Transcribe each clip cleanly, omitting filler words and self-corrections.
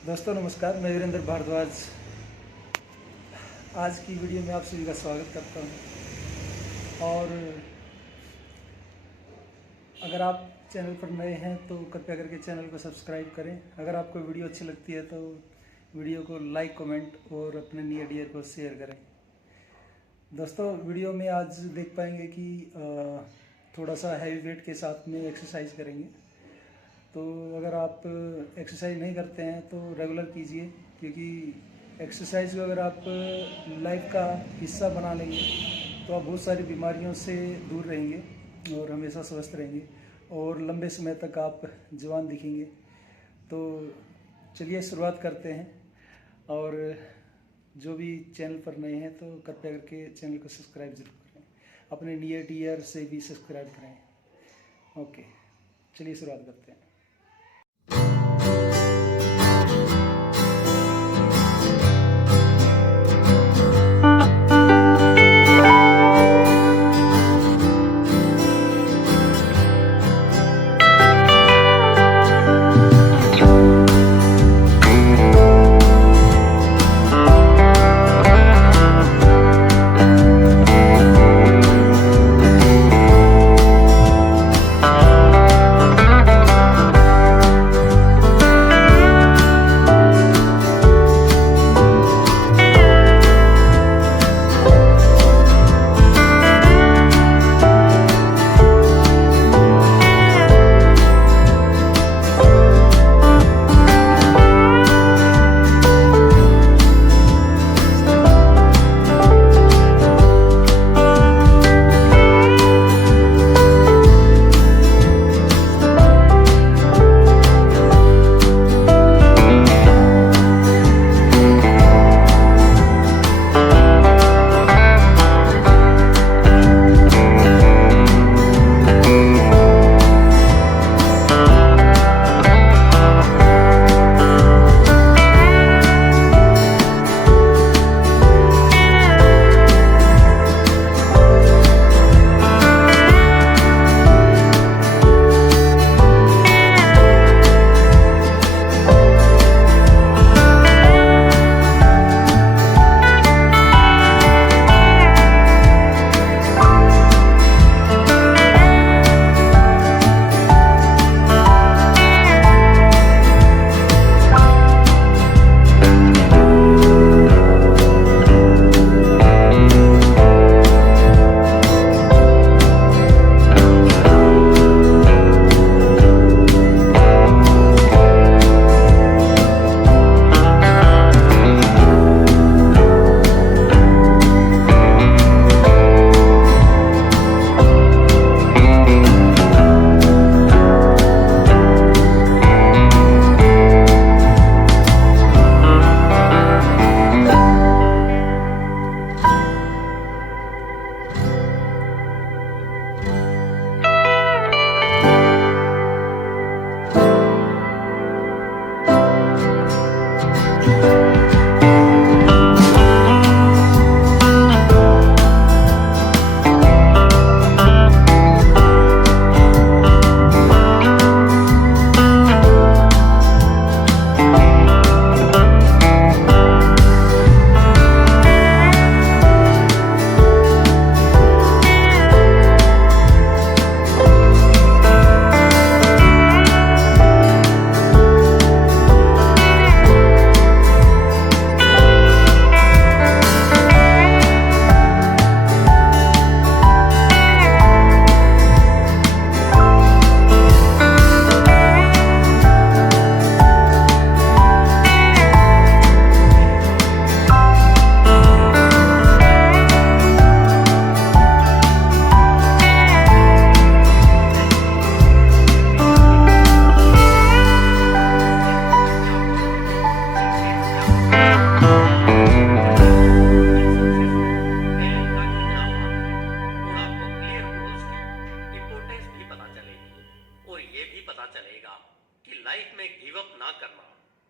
दोस्तों नमस्कार, मैं वीरेंद्र भारद्वाज आज की वीडियो में आप सभी का स्वागत करता हूं। और अगर आप चैनल पर नए हैं तो कृपया करके चैनल को सब्सक्राइब करें। अगर आपको वीडियो अच्छी लगती है तो वीडियो को लाइक, कमेंट और अपने नियर डियर को शेयर करें। दोस्तों वीडियो में आज देख पाएंगे कि थोड़ा सा हैवी वेट के साथ में एक्सरसाइज करेंगे। तो अगर आप एक्सरसाइज नहीं करते हैं तो रेगुलर कीजिए, क्योंकि एक्सरसाइज को अगर आप लाइफ का हिस्सा बना लेंगे तो आप बहुत सारी बीमारियों से दूर रहेंगे और हमेशा स्वस्थ रहेंगे और लंबे समय तक आप जवान दिखेंगे। तो चलिए शुरुआत करते हैं। और जो भी चैनल पर नए हैं तो कृपया करके चैनल को सब्सक्राइब जरूर करें, अपने नियर डियर से भी सब्सक्राइब करें। ओके, चलिए शुरुआत करते हैं।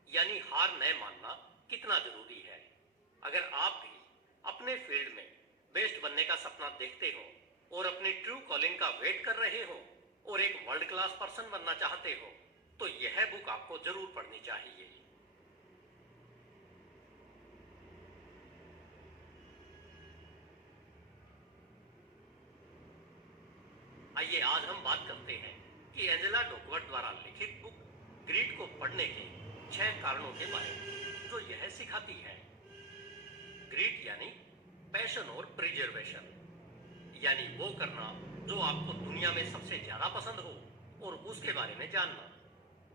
यानी हार न मानना कितना जरूरी है। अगर आप भी अपने फील्ड में बेस्ट बनने का सपना देखते हो और अपनी ट्रू कॉलिंग का वेट कर रहे हो और एक वर्ल्ड क्लास पर्सन बनना चाहते हो तो यह बुक आपको जरूर पढ़नी चाहिए। आइए आज हम बात करते हैं कि एंजेला डकवर्थ द्वारा लिखित बुक ग्रीड को पढ़ने के 6 कारणों के बारे में, जो यह सिखाती है। ग्रीड यानी पैशन और प्रिजर्वेशन, यानी वो करना जो आपको दुनिया में सबसे ज्यादा पसंद हो और उसके बारे में जानना।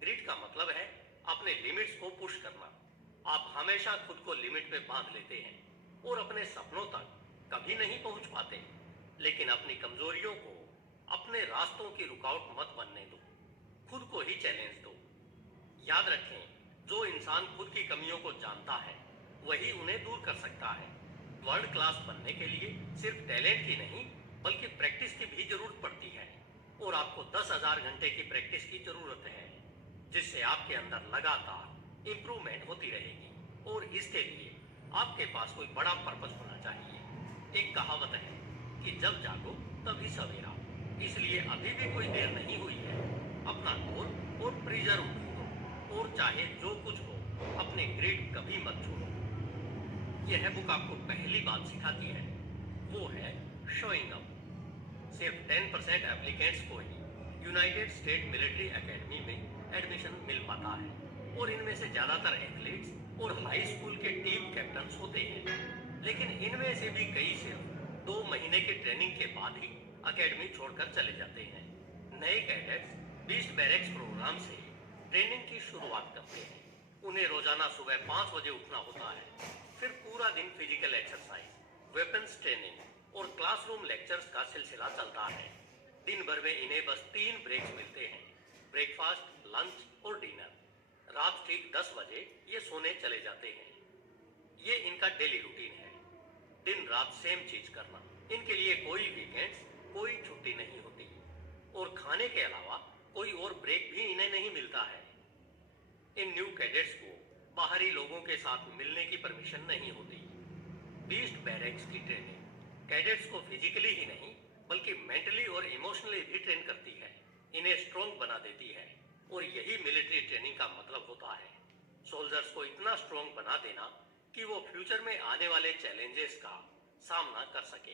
ग्रीड का मतलब है अपने लिमिट्स को पुश करना। आप हमेशा खुद को लिमिट पे बांध लेते हैं और अपने सपनों तक कभी नहीं पहुंच पाते, लेकिन अपनी कमजोरियों को, अपने रास्तों की रुकावट मत बनने दो, खुद को ही चैलेंज दो। याद रखें, जो इंसान खुद की कमियों को जानता है वही उन्हें दूर कर सकता है। वर्ल्ड क्लास बनने के लिए सिर्फ टैलेंट की नहीं बल्कि प्रैक्टिस की भी जरूरत पड़ती है, और आपको 10,000 घंटे की प्रैक्टिस की जरूरत है, जिससे आपके अंदर लगातार इंप्रूवमेंट होती रहेगी। और इसके लिए आपके पास कोई बड़ा पर्पस होना चाहिए। एक कहावत है कि जब जागो तभी सवेरा, इसलिए अभी भी कोई देर नहीं हुई है। अपना गोल और प्रिजर्व ढूंढो, और चाहे जो कुछ हो अपने ग्रिड कभी मत छोड़ो। यह बुक आपको पहली बात सिखाती है, वो है शोइंग अप। सिर्फ 10% एप्लीकेंट्स को ही यूनाइटेड स्टेट मिलिट्री एकेडमी में एडमिशन मिल पाता है, और इनमें से ज्यादातर एथलीट्स और हाई स्कूल के टीम कैप्टन्स होते हैं। लेकिन इनमें से भी कई सिर्फ 2 महीने की ट्रेनिंग के बाद ही एकेडमी छोड़कर चले जाते हैं। नए कैडेट्स बीस्ट बैरेक्स प्रोग्राम से ट्रेनिंग की शुरुआत करते हैं। उन्हें रोजाना सुबह 5 बजे उठना होता है, फिर पूरा दिन फिजिकल एक्सरसाइज, वेपन्स ट्रेनिंग और क्लासरूम लेक्चर्स का सिलसिला चलता है। दिन भर में इन्हें बस 3 ब्रेक्स मिलते हैं, ब्रेकफास्ट, लंच और डिनर। रात ठीक 10 बजे ये सोने चले जाते हैं। ये इनका डेली रूटीन है, दिन रात सेम चीज करना। इनके लिए कोई वीकेंड्स, कोई छुट्टी नहीं होती, और खाने के अलावा कोई और ब्रेक भी इन्हें नहीं मिलता है। इन न्यू कैडेट्स को बाहरी लोगों के साथ मिलने की परमिशन नहीं होती। बीस्ट बैरेक्स की ट्रेनिंग कैडेट्स को फिजिकली ही नहीं बल्कि मेंटली और इमोशनली भी ट्रेन करती है, इन्हें स्ट्रॉन्ग बना देती है। और यही मिलिट्री ट्रेनिंग का मतलब होता है, सोल्जर्स को इतना स्ट्रॉन्ग बना देना कि वो फ्यूचर में आने वाले चैलेंजेस का सामना कर सके।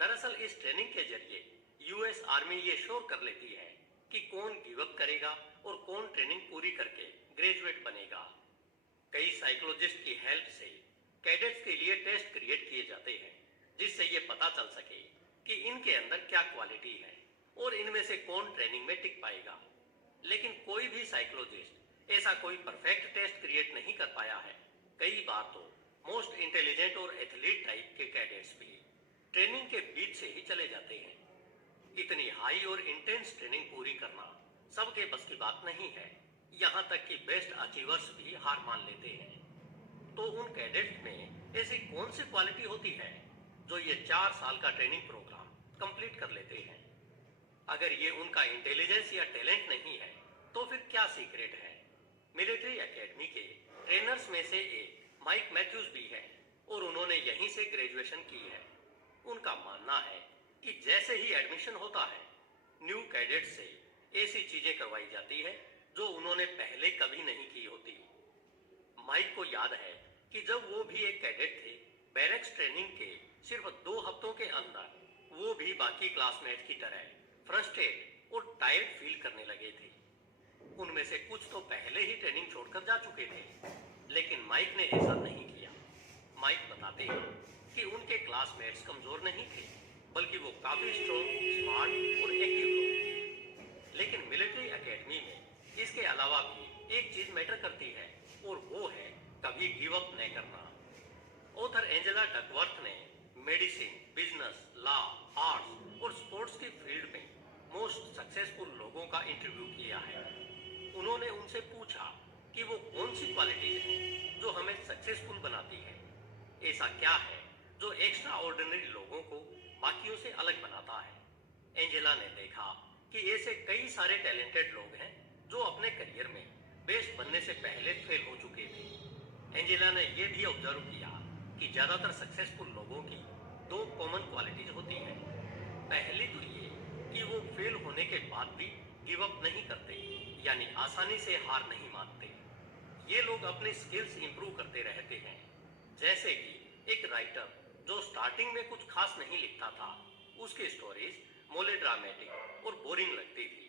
दरअसल इस ट्रेनिंग के जरिए यूएस आर्मी ये श्योर कर लेती है कि कौन गिव अप करेगा और कौन ट्रेनिंग पूरी करके ग्रेजुएट बनेगा। कई साइकोलॉजिस्ट की हेल्प से कैडेट्स के लिए टेस्ट क्रिएट किए जाते हैं, जिससे ये पता चल सके कि इनके अंदर क्या क्वालिटी है और इनमें से कौन ट्रेनिंग में टिक पाएगा। लेकिन कोई भी साइकोलॉजिस्ट ऐसा कोई परफेक्ट टेस्ट क्रिएट नहीं कर पाया है। कई बार तो मोस्ट इंटेलिजेंट और एथलीट टाइप के कैडेट्स भी ट्रेनिंग के बीच से ही चले जाते हैं। इतनी हाई और इंटेंस ट्रेनिंग पूरी करना सबके बस की बात नहीं है, यहाँ तक कि बेस्ट अचीवर्स भी हार मान लेते हैं। तो उन कैडेट्स में ऐसी कौन सी क्वालिटी होती है जो ये 4 साल का ट्रेनिंग प्रोग्राम कंप्लीट कर लेते हैं? अगर ये उनका इंटेलिजेंस या टैलेंट नहीं है तो फिर क्या सीक्रेट है? मिलिट्री एकेडमी के ट्रेनर्स में से एक माइक मैथ्यूज भी है, और उन्होंने यहीं से ग्रेजुएशन की है। उनका मानना है कि जैसे ही एडमिशन होता है, न्यू कैडेट से ऐसी चीजें करवाई जाती है जो उन्होंने पहले कभी नहीं की होती। माइक को याद है कि जब वो भी एक कैडेट थे, बैरेक्स ट्रेनिंग के सिर्फ 2 हफ्तों के अंदर वो भी बाकी क्लासमेट की तरह फ्रस्ट्रेट और टायर्ड फील करने लगे थे। उनमें से कुछ तो पहले ही ट्रेनिंग छोड़कर जा चुके थे, लेकिन माइक ने ऐसा नहीं किया। माइक बताते हैं कि उनके क्लासमेट्स कमजोर नहीं थे, बल्कि वो काफी स्ट्रॉन्ग, स्मार्ट और एक्टिव लोग थे। लेकिन मिलिट्री एकेडमी में इसके अलावा भी एक चीज मैटर करती है, और वो है कभी गिव अप नहीं करना। ऑथर एंजेला डकवर्थ ने मेडिसिन, बिजनेस, लॉ, आर्ट्स और स्पोर्ट्स की फील्ड में मोस्ट सक्सेसफुल लोगों का इंटरव्यू किया है। उन्होंने उनसे पूछा कि वो कौन सी क्वालिटीज हैं जो हमें सक्सेसफुल बनाती है। ऐसा क्या है जो एक्स्ट्रा ऑर्डिनरी लोगों को बाकियों से अलग बनाता है? एंजेला ने देखा कि ऐसे कई सारे टैलेंटेड लोग हैं जो अपने करियर में बेस्ट बनने से पहले फेल हो चुके थे। एंजेला ने यह भी ऑब्जर्व किया कि ज्यादातर सक्सेसफुल लोगों की 2 कॉमन क्वालिटीज होती हैं। पहली तो ये कि वो फेल होने के बाद भी गिव अप नहीं करते, यानी आसानी से हार नहीं मानते। ये लोग अपनी स्किल्स इंप्रूव करते रहते हैं। जैसे कि एक राइटर जो स्टार्टिंग में कुछ खास नहीं लिखता था, उसकी स्टोरीज मोलोड्रामेटिक और बोरिंग लगती थी,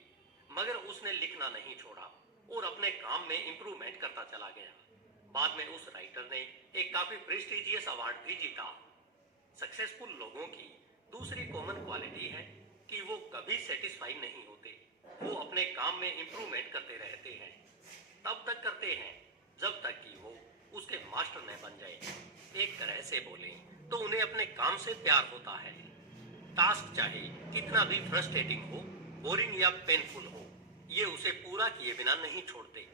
मगर उसने लिखना नहीं छोड़ा और अपने काम में इंप्रूवमेंट करता चला गया। बाद में उस राइटर ने एक काफी प्रेस्टिजियस अवार्ड भी जीता। सक्सेसफुल लोगों की दूसरी कॉमन क्वालिटी है कि वो कभी सेटिस्फाई नहीं होते। वो अपने काम में इंप्रूवमेंट करते रहते हैं, तब तक करते हैं जब तक कि वो उसके मास्टर न बन जाए। एक तरह से बोले तो उन्हें अपने काम से प्यार होता है। टास्क चाहे कितना भी फ्रस्ट्रेटिंग हो, बोरिंग या पेनफुल हो, ये उसे पूरा किए बिना नहीं छोड़ते।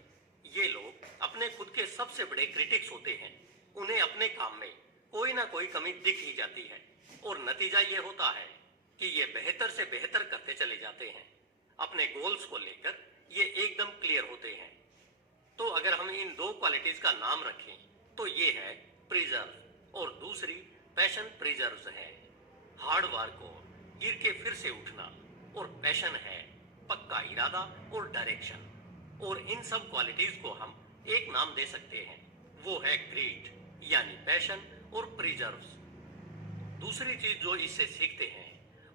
ये लोग अपने खुद के सबसे बड़े क्रिटिक्स होते हैं। उन्हें अपने काम में कोई ना कोई कमी दिख ही जाती है और नतीजा ये होता है कि ये बेहतर से बेहतर करते चले जाते हैं। अपने गोल्स को लेकर ये एकदम क्लियर होते हैं। तो अगर हम इन दो क्वालिटीज का नाम रखें तो ये है प्रिजर्व और दूसरी पैशन प्रिजर्व्स है। हार्ड वर्क और गिर के फिर से उठना, और पैशन है पक्का इरादा और डायरेक्शन। और इन सब क्वालिटीज को हम एक नाम दे सकते हैं, वो है ग्रीड, यानी पैशन और प्रिजर्व्स। दूसरी चीज जो इससे सीखते हैं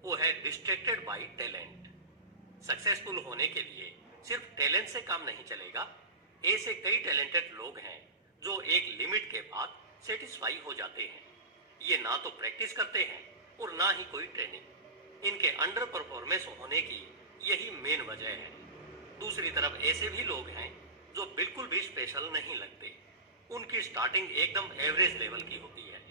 वो है डिस्ट्रैक्टेड बाय टैलेंट। सक्सेसफुल होने के लिए सिर्फ टैलेंट से काम नहीं चलेगा। ऐसे कई टैलेंटेड लोग हैं जो एक लिमिट के बाद सेटिस्फाई हो जाते हैं। ये ना तो प्रैक्टिस करते हैं और ना ही कोई ट्रेनिंग। इनके अंडर परफॉर्मेंस होने की यही मेन वजह है। दूसरी तरफ ऐसे भी लोग हैं जो बिल्कुल भी स्पेशल नहीं लगते। उनकी स्टार्टिंग एकदम एवरेज लेवल की होती है,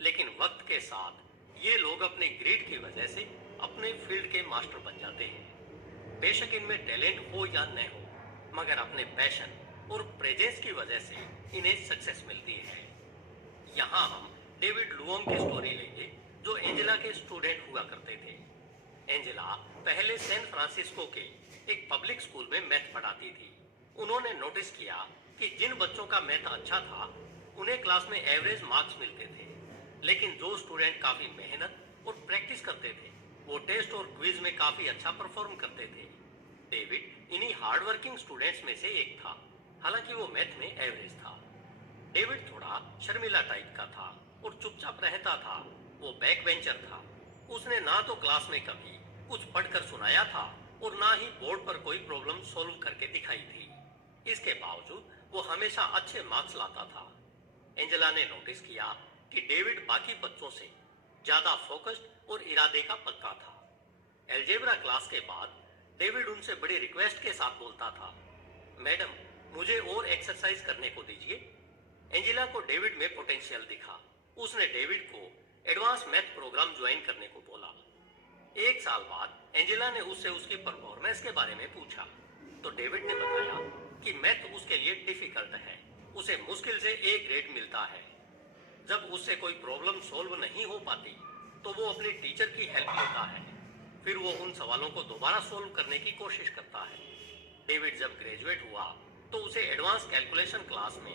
लेकिन वक्त के साथ ये लोग अपने ग्रेड की वजह से अपने फील्ड के मास्टर बन जाते हैं। बेशक इनमें टैलेंट हो या न हो, मगर अपने पैशन और प्रेजेंस की वजह से इन्हें सक्सेस मिलती है। यहाँ हम डेविड लुओंग की स्टोरी लेंगे, जो एंजेला के स्टूडेंट हुआ करते थे। एंजेला पहले सैन फ्रांसिस्को के एक पब्लिक स्कूल में मैथ पढ़ाती थी। उन्होंने नोटिस किया कि जिन बच्चों का मैथ अच्छा था उन्हें क्लास में एवरेज मार्क्स मिलते थे, लेकिन जो स्टूडेंट काफी मेहनत और प्रैक्टिस करते थे वो टेस्ट और क्विज में काफी अच्छा परफॉर्म करते थे। डेविड इन्हीं हार्ड वर्किंग स्टूडेंट्स में से एक था, हालांकि वो मैथ में एवरेज था। डेविड थोड़ा शर्मीला टाइप का था और चुपचाप रहता था। वो बैक बेंचर था। उसने ना तो क्लास में कभी कुछ पढ़कर सुनाया था और ना ही बोर्ड पर कोई प्रॉब्लम सॉल्व करके दिखाई थी। इसके बावजूद वो हमेशा अच्छे मार्क्स लाता था। एंजेला ने नोटिस किया कि डेविड बाकी बच्चों से ज्यादा फोकस्ड और इरादे का पक्का था। एल्जेब्रा क्लास के बाद डेविड उनसे बड़ी रिक्वेस्ट के साथ बोलता था, मैडम मुझे और एक्सरसाइज करने को दीजिए। एंजेला को डेविड में पोटेंशियल दिखा। उसने डेविड को एडवांस मैथ प्रोग्राम ज्वाइन करने को बोला। एक साल बाद एंजेला ने उससे उसकी परफॉर्मेंस के बारे में पूछा तो डेविड ने बताया कि मैथ उसके लिए डिफिकल्ट है, उसे मुश्किल से ए ग्रेड मिलता है। जब उससे कोई प्रॉब्लम सॉल्व नहीं हो पाती तो वो अपने टीचर की हेल्प लेता है। फिर वो उन सवालों को दोबारा सॉल्व करने की कोशिश करता है। डेविड जब ग्रेजुएट हुआ तो उसे एडवांस कैलकुलेशन क्लास में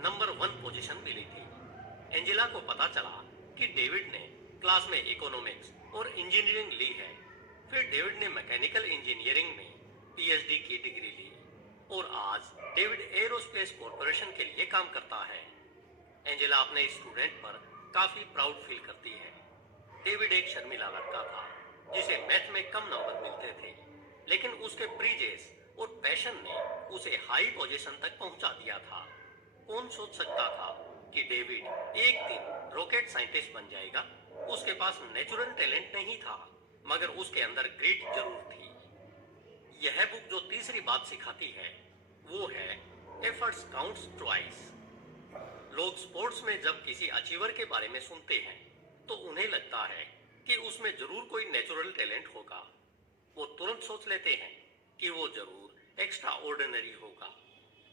नंबर 1 पोजीशन मिली थी। एंजेला को पता चला कि डेविड ने क्लास में इकोनॉमिक्स और इंजीनियरिंग ली है। फिर डेविड ने मैकेनिकल इंजीनियरिंग में पीएचडी की डिग्री ली और आज डेविड एरोस्पेस कॉर्पोरेशन के लिए काम करता है। एंजेला अपने स्टूडेंट पर काफी प्राउड फील करती है। डेविड एक शर्मीला लड़का था जिसे मैथ में कम नंबर मिलते थे, लेकिन उसके प्रीजेस और पैशन ने उसे हाई पोजीशन तक पहुंचा दिया था। कौन सोच सकता था कि डेविड एक दिन रॉकेट साइंटिस्ट बन जाएगा। उसके पास नेचुरल टैलेंट नहीं था, मगर उसके अंदर ग्रिट जरूर थी। यह बुक जो तीसरी बात सिखाती है वो है एफर्ट्स काउंट्स ट्वाइस। लोग स्पोर्ट्स में जब किसी अचीवर के बारे में सुनते हैं तो उन्हें लगता है कि उसमें जरूर कोई नेचुरल टैलेंट होगा। वो तुरंत सोच लेते हैं कि वो जरूर एक्स्ट्रा ऑर्डिनरी होगा।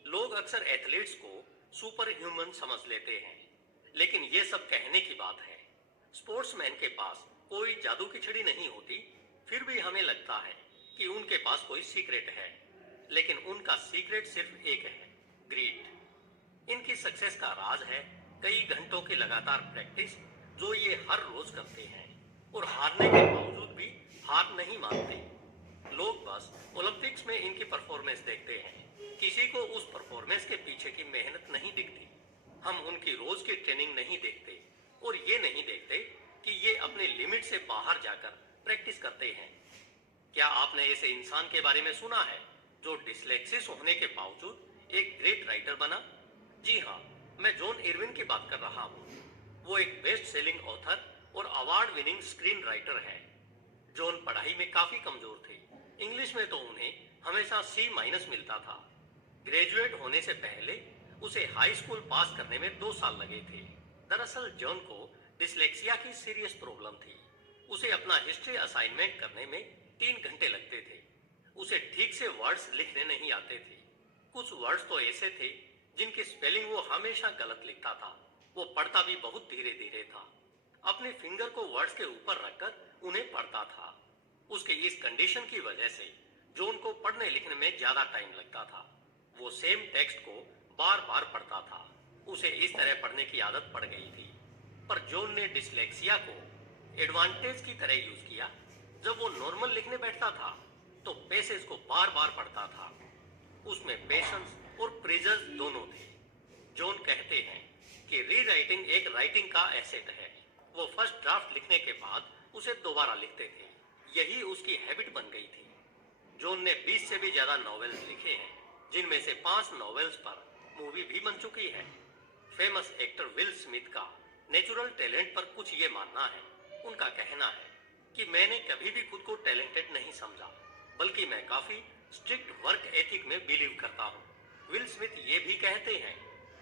लोग अक्सर एथलीट्स को सुपर ह्यूमन समझ लेते हैं, लेकिन ये सब कहने की बात है। स्पोर्ट्समैन के पास कोई जादू की छड़ी नहीं होती, फिर भी हमें लगता है कि उनके पास कोई सीक्रेट है, लेकिन उनका सीक्रेट सिर्फ एक है, ग्रीड। इनकी सक्सेस का राज है कई घंटों की लगातार प्रैक्टिस जो ये हर रोज करते हैं, और हारने के बावजूद भी हार नहीं मानते। लोग बस ओलंपिक्स में इनकी परफॉर्मेंस देखते हैं, किसी को उस परफॉर्मेंस के पीछे की मेहनत नहीं दिखती। हम उनकी रोज की ट्रेनिंग नहीं देखते और ये नहीं देखते कि ये अपने लिमिट से बाहर जाकर प्रैक्टिस करते हैं। क्या आपने ऐसे इंसान के बारे में सुना है जो डिसलेक्सिस होने के बावजूद एक ग्रेट राइटर बना? जी हाँ, मैं जॉन इरविन की बात कर रहा हूँ। वो एक बेस्ट सेलिंग ऑथर और अवार्ड विनिंग स्क्रीन राइटर है। जॉन पढ़ाई में काफी कमजोर थे। इंग्लिश में तो उन्हें हमेशा C- मिलता था। ग्रेजुएट होने से पहले उसे हाई स्कूल पास करने में 2 साल लगे थे। दरअसल जॉन को डिसलेक्सिया की सीरियस प्रॉब्लम थी। उसे अपना हिस्ट्री असाइनमेंट करने में 3 घंटे लगते थे। उसे ठीक से वर्ड्स लिखने नहीं आते थे। कुछ वर्ड्स तो ऐसे थे जिनकी स्पेलिंग वो हमेशा गलत लिखता था। वो पढ़ता भी बहुत धीरे धीरे था। अपने फिंगर को वर्ड्स के ऊपर रखकर उन्हें पढ़ता था। उसके इस कंडीशन की वजह से जॉन को पढ़ने लिखने में ज्यादा टाइम लगता था। वो सेम टेक्स्ट को बार बार पढ़ता था। उसे इस तरह पढ़ने की आदत पड़ गई थी। पर जॉन ने डिसलेक्सिया को एडवांटेज की तरह यूज किया। जब वो नॉर्मल लिखने बैठता था तो पैसेज को बार बार पढ़ता था। उसमें पेशेंस और प्रेजर्स दोनों थे। जॉन कहते हैं कि रीराइटिंग एक राइटिंग का एसेट है। वो फर्स्ट ड्राफ्ट लिखने के बाद उसे दोबारा लिखते थे। यही उसकी हैबिट बन गई थी। जॉन ने 20 से भी ज्यादा नॉवेल्स लिखे हैं, जिनमें से 5 नॉवेल्स पर मूवी भी बन चुकी है। फेमस एक्टर विल स्मिथ का नेचुरल टैलेंट पर कुछ ये मानना है। उनका कहना है कि मैंने कभी भी खुद को टैलेंटेड नहीं समझा, बल्कि मैं काफी स्ट्रिक्ट वर्क एथिक में बिलीव करता हूँ। विल स्मिथ ये भी कहते हैं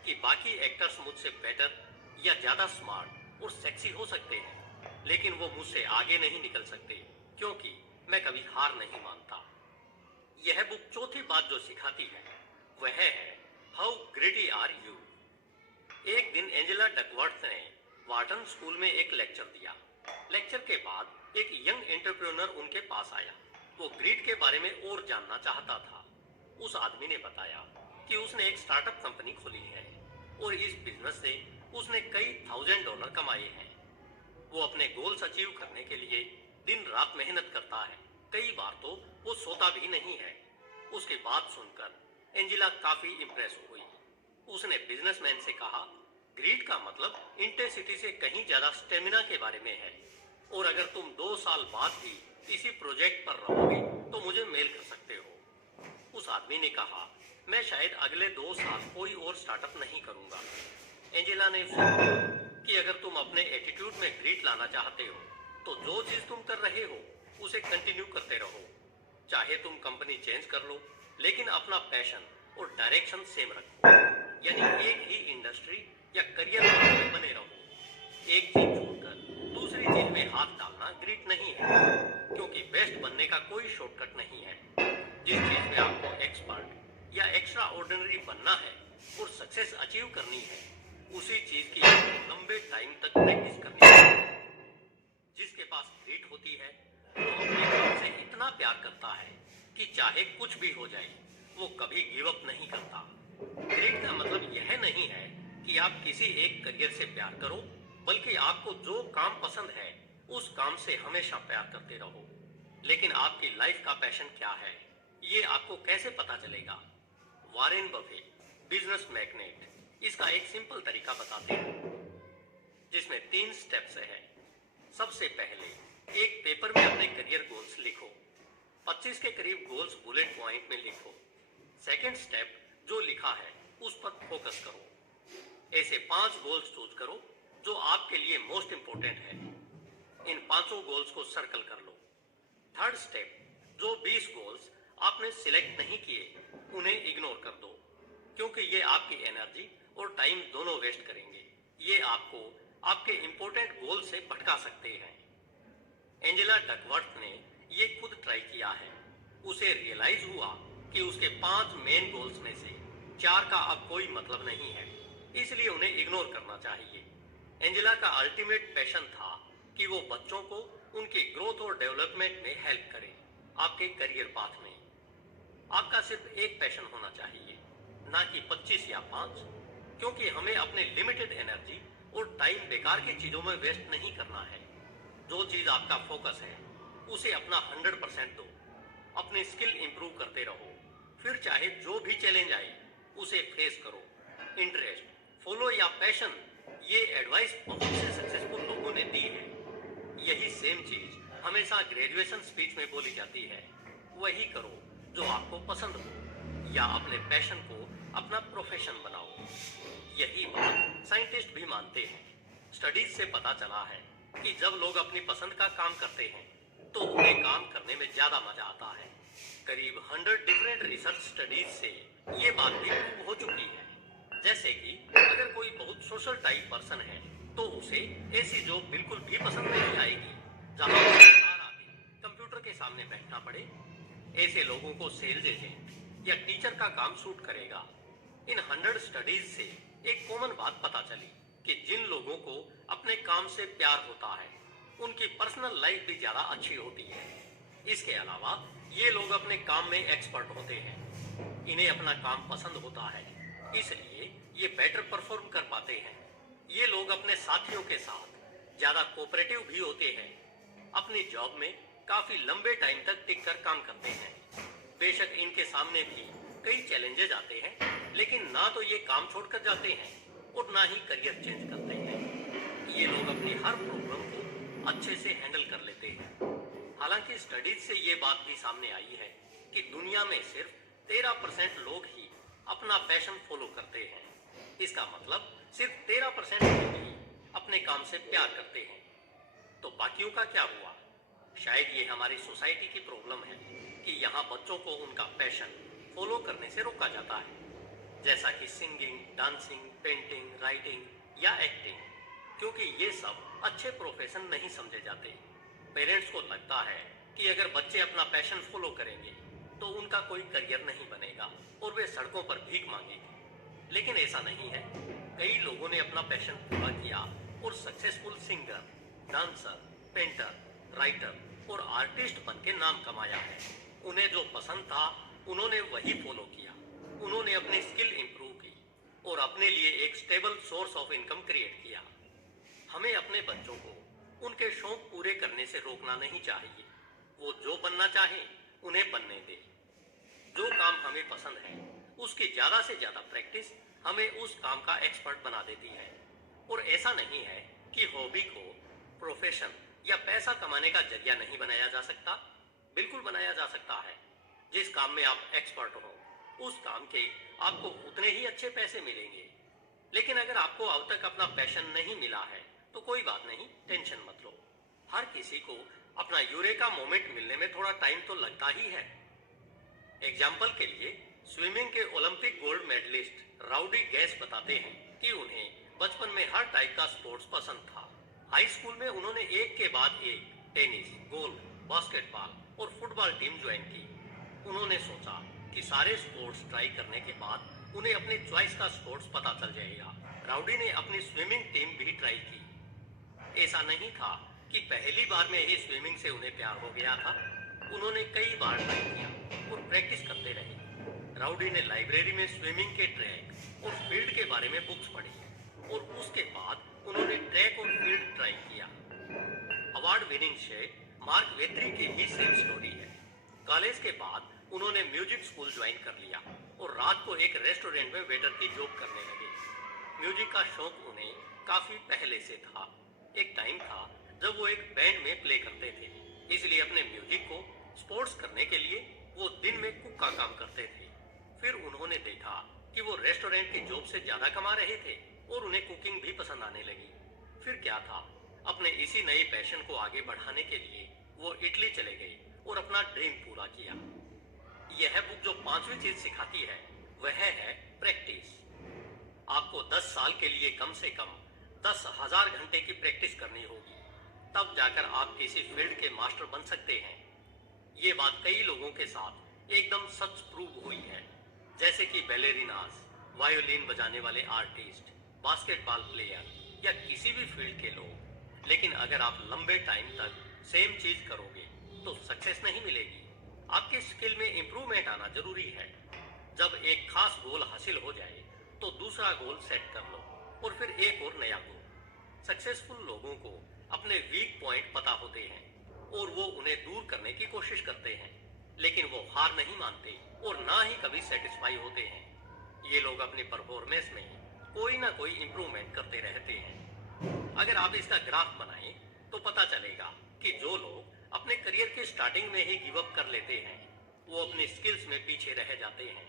कि बाकी एक्टर्स मुझसे बेटर या ज्यादा स्मार्ट और सेक्सी हो सकते हैं, लेकिन वो मुझसे आगे नहीं निकल सकते, क्योंकि मैं कभी हार नहीं मानता। यह बुक चौथी बात जो सिखाती है वह है हाउ ग्रिटी आर यू। एक दिन एंजेला डकवर्थ ने वार्टन स्कूल में एक लेक्चर दिया। लेक्चर के बाद एक यंग एंटरप्रेन्योर उनके पास आया। वो ग्रीड के बारे में और जानना चाहता था। उस आदमी ने बताया कि उसने एक स्टार्टअप कंपनी खोली है और इस बिजनेस से उसने कई $1000 कमाए हैं। वो अपने गोल्स अचीव करने के लिए दिन रात मेहनत करता है। कई बार तो वो सोता भी नहीं है। उसकी बात सुनकर एंजेला काफी इंप्रेस हुई। उसने बिजनेसमैन से कहा, ग्रीड का मतलब इंटेंसिटी से कहीं ज्यादा स्टेमिना के बारे में है, और अगर तुम 2 साल बाद भी इसी प्रोजेक्ट पर रहोगे तो मुझे मेल कर सकते हो। उस आदमी ने कहा, मैं शायद अगले 2 साल कोई और स्टार्टअप नहीं करूंगा। एंजेला ने उससे कहा कि अगर तुम अपने एटीट्यूड में ग्रीड लाना चाहते हो तो जो चीज तुम कर रहे हो उसे कंटिन्यू करते रहो। चाहे तुम कंपनी चेंज कर लो, लेकिन अपना पैशन और डायरेक्शन सेम रखो। यानी एक ही इंडस्ट्री या करियर में बने रहो। एक चीज छोड़कर दूसरी चीज में हाथ डालना ग्रीड नहीं है, क्योंकि बेस्ट बनने का कोई शॉर्टकट नहीं है। जिस चीज में आपको एक्सपर्ट या एक्स्ट्रा ऑर्डिनरी बनना है और सक्सेस अचीव करनी है, उसी चीज की आपको लंबे टाइम तक प्रैक्टिस करनी है। जिसके पास ग्रीड होती है वो अपने काम से इतना प्यार करता है कि चाहे कुछ भी हो जाए वो कभी गिव अप नहीं करता। ग्रीड का मतलब यह नहीं है कि आप किसी एक करियर से प्यार करो, बल्कि आपको जो काम पसंद है उस काम से हमेशा प्यार करते रहो। लेकिन आपकी लाइफ का पैशन क्या है, ये आपको कैसे पता चलेगा? वॉरेन बफेट, बिजनेस मैग्नेट, इसका एक सिंपल तरीका बताते हैं, जिसमें 3 स्टेप्स है। सबसे पहले एक पेपर में अपने करियर गोल्स लिखो। 25 के करीब गोल्स बुलेट पॉइंट में लिखो। सेकंड स्टेप, जो लिखा है उस पर फोकस करो। ऐसे 5 गोल्स चूज करो जो आपके लिए मोस्ट इंपोर्टेंट है। इन 5 गोल्स को सर्कल कर लो। थर्ड स्टेप, जो 20 गोल्स आपने सिलेक्ट नहीं किए उन्हें इग्नोर कर दो, क्योंकि ये आपकी एनर्जी और टाइम दोनों वेस्ट करेंगे। ये आपको आपके इंपोर्टेंट गोल से भटका सकते हैं। एंजेला डकवर्थ ने ये खुद ट्राई किया है। उसे रियलाइज हुआ कि उसके 5 मेन गोल्स में से 4 का अब कोई मतलब नहीं है, इसलिए उन्हें इग्नोर करना चाहिए। एंजेला का अल्टीमेट पैशन था कि वो बच्चों को उनकी ग्रोथ और डेवलपमेंट में हेल्प करे, आपके करियर पाथ में। आपका सिर्फ एक पैशन होना चाहिए, ना कि 25 या 5, क्योंकि हमें अपने लिमिटेड एनर्जी और टाइम बेकार की चीजों में वेस्ट नहीं करना है। जो चीज आपका फोकस है उसे अपना 100% दो। अपनी स्किल इंप्रूव करते रहो, फिर चाहे जो भी चैलेंज आए उसे फेस करो। इंटरेस्ट, फॉलो या पैशन, ये एडवाइस बहुत से सक्सेसफुल लोगों ने दी है। यही सेम चीज हमेशा ग्रेजुएशन स्पीच में बोली जाती है, वही करो जो आपको पसंद हो या अपने पैशन को अपना प्रोफेशन बनाओ। यही बात साइंटिस्ट भी मानते हैं। स्टडीज से पता चला है कि जब लोग अपनी पसंद का काम करते हैं तो उन्हें काम करने में ज्यादा मजा आता है। करीब 100 डिफरेंट रिसर्च स्टडीज से ये बात भी प्रूव हो चुकी है। जैसे कि अगर कोई बहुत सोशल टाइप पर्सन है तो उसे ऐसी जॉब बिल्कुल भी पसंद नहीं आएगी जहां उसे सारा दिन कंप्यूटर के सामने बैठना पड़े। ऐसे लोगों को सेल्स एजेंट या टीचर का काम सूट करेगा। इन 100 स्टडीज से एक कॉमन बात पता चली कि जिन लोगों को अपने काम से प्यार होता है उनकी पर्सनल लाइफ भी ज्यादा अच्छी होती है। इसके अलावा ये लोग अपने काम में एक्सपर्ट होते हैं, इन्हें अपना काम पसंद होता है, इसलिए ये बेटर परफॉर्म कर पाते हैं। ये लोग अपने साथियों के साथ ज्यादा कोऑपरेटिव भी होते हैं, अपनी जॉब में काफी लंबे टाइम तक टिक कर काम करते हैं। बेशक इनके सामने भी कई चैलेंजेस आते हैं, लेकिन ना तो ये काम छोड़कर जाते हैं और ना ही करियर चेंज करते हैं। ये लोग अपनी हर प्रॉब्लम को अच्छे से हैंडल कर लेते हैं। हालांकि स्टडीज से ये बात भी सामने आई है कि दुनिया में सिर्फ 13% लोग ही अपना पैशन फॉलो करते हैं। इसका मतलब सिर्फ 13% लोग ही अपने काम से प्यार करते हैं। तो बाकियों का क्या हुआ? शायद ये हमारी सोसाइटी की प्रॉब्लम है कि यहाँ बच्चों को उनका पैशन फॉलो करने से रोका जाता है, जैसा कि सिंगिंग, डांसिंग, पेंटिंग, राइटिंग या एक्टिंग, क्योंकि ये सब अच्छे प्रोफेशन नहीं समझे जाते। पेरेंट्स को लगता है कि अगर बच्चे अपना पैशन फॉलो करेंगे तो उनका कोई करियर नहीं बनेगा और वे सड़कों पर भीख मांगेंगे। लेकिन ऐसा नहीं है। कई लोगों ने अपना पैशन पूरा किया और successful singer, dancer, painter, writer और आर्टिस्ट बन के नाम कमाया है। उन्हें जो पसंद था उन्होंने वही फॉलो किया। उन्होंने अपनी स्किल इंप्रूव की और अपने लिए एक stable source of income create किया। हमें अपने बच्चों को उनके शौक पूरे करने से रोकना नहीं चाहिए। वो जो बनना चाहें उन्हें बनने दें। जो काम हमें पसंद है उसकी ज्यादा से ज्यादा प्रैक्टिस हमें उस काम का एक्सपर्ट बना देती है। और ऐसा नहीं है कि हॉबी को प्रोफेशन या पैसा कमाने का जरिया नहीं बनाया जा सकता। बिल्कुल बनाया जा सकता है। जिस काम में आप एक्सपर्ट हो उस काम के आपको उतने ही अच्छे पैसे मिलेंगे। लेकिन अगर आपको अब तक अपना पैशन नहीं मिला है तो कोई बात नहीं, टेंशन मत लो। हर किसी को अपना यूरेका मोमेंट मिलने में थोड़ा टाइम तो लगता ही है। एग्जाम्पल के लिए स्विमिंग के Olympic gold medalist Rowdy Gaines बताते हैं कि उन्हें बचपन में हर टाइप का स्पोर्ट्स पसंद था। हाई स्कूल में उन्होंने एक के बाद एक टेनिस, गोल्फ, बास्केटबॉल और फुटबॉल टीम ज्वाइन की। उन्होंने सोचा कि सारे स्पोर्ट्स ट्राई करने के बाद उन्हें अपने चॉइस का स्पोर्ट्स पता चल जाएगा। राउडी ने अपनी स्विमिंग टीम भी ट्राई की। ऐसा नहीं था कि पहली बार में ही स्विमिंग से उन्हें प्यार हो गया था। उन्होंने कई बार ट्राई किया और प्रैक्टिस करते रहे। राउडी ने लाइब्रेरी में स्विमिंग के ट्रैक और फील्ड के बारे में बुक्स पढ़ी और उसके बाद उन्होंने ट्रैक और फील्ड ट्राई किया। Award winning chef mark Vettri की ही सेम स्टोरी है। कॉलेज के बाद उन्होंने म्यूजिक स्कूल ज्वाइन कर लिया और रात को एक रेस्टोरेंट में वेटर की जॉब करने लगे। म्यूजिक का शौक उन्हें काफी पहले से था। एक टाइम था जब वो एक बैंड में प्ले करते थे, इसलिए अपने म्यूजिक को स्पोर्ट्स करने के लिए वो दिन में कुक का काम करते थे। फिर उन्होंने देखा कि वो रेस्टोरेंट की जॉब से ज्यादा कमा रहे थे और उन्हें कुकिंग भी पसंद आने लगी। फिर क्या था, अपने इसी नए पैशन को आगे बढ़ाने के लिए वो इटली चले गए और अपना ड्रीम पूरा किया। यह बुक जो 5वीं चीज सिखाती है वह है प्रैक्टिस। आपको 10 साल के लिए कम से कम 10,000 घंटे की प्रैक्टिस करनी होगी, तब जाकर आप किसी फील्ड के मास्टर बन सकते हैं। ये बात कई लोगों के साथ एकदम सच प्रूव हुई है, जैसे कि बैलेरिनास, वायोलिन बजाने वाले आर्टिस्ट, बास्केटबॉल प्लेयर या किसी भी फील्ड के लोग। लेकिन अगर आप लंबे टाइम तक सेम चीज करोगे तो सक्सेस नहीं मिलेगी। आपके स्किल में इंप्रूवमेंट आना जरूरी है। जब एक खास गोल हासिल हो जाए तो दूसरा गोल सेट कर लो और फिर एक और नया गोल। सक्सेसफुल लोगों को अपने वीक पॉइंट पता होते हैं और वो उन्हें दूर करने की कोशिश करते हैं, लेकिन वो हार नहीं मानते और ना ही कभी सेटिस्फाई होते हैं। ये लोग अपनी परफॉर्मेंस में कोई ना कोई इंप्रूवमेंट करते रहते हैं। अगर आप इसका ग्राफ बनाएं तो पता चलेगा कि जो लोग अपने करियर के स्टार्टिंग में ही गिव अप कर लेते हैं। वो अपनी स्किल्स में पीछे रह जाते हैं।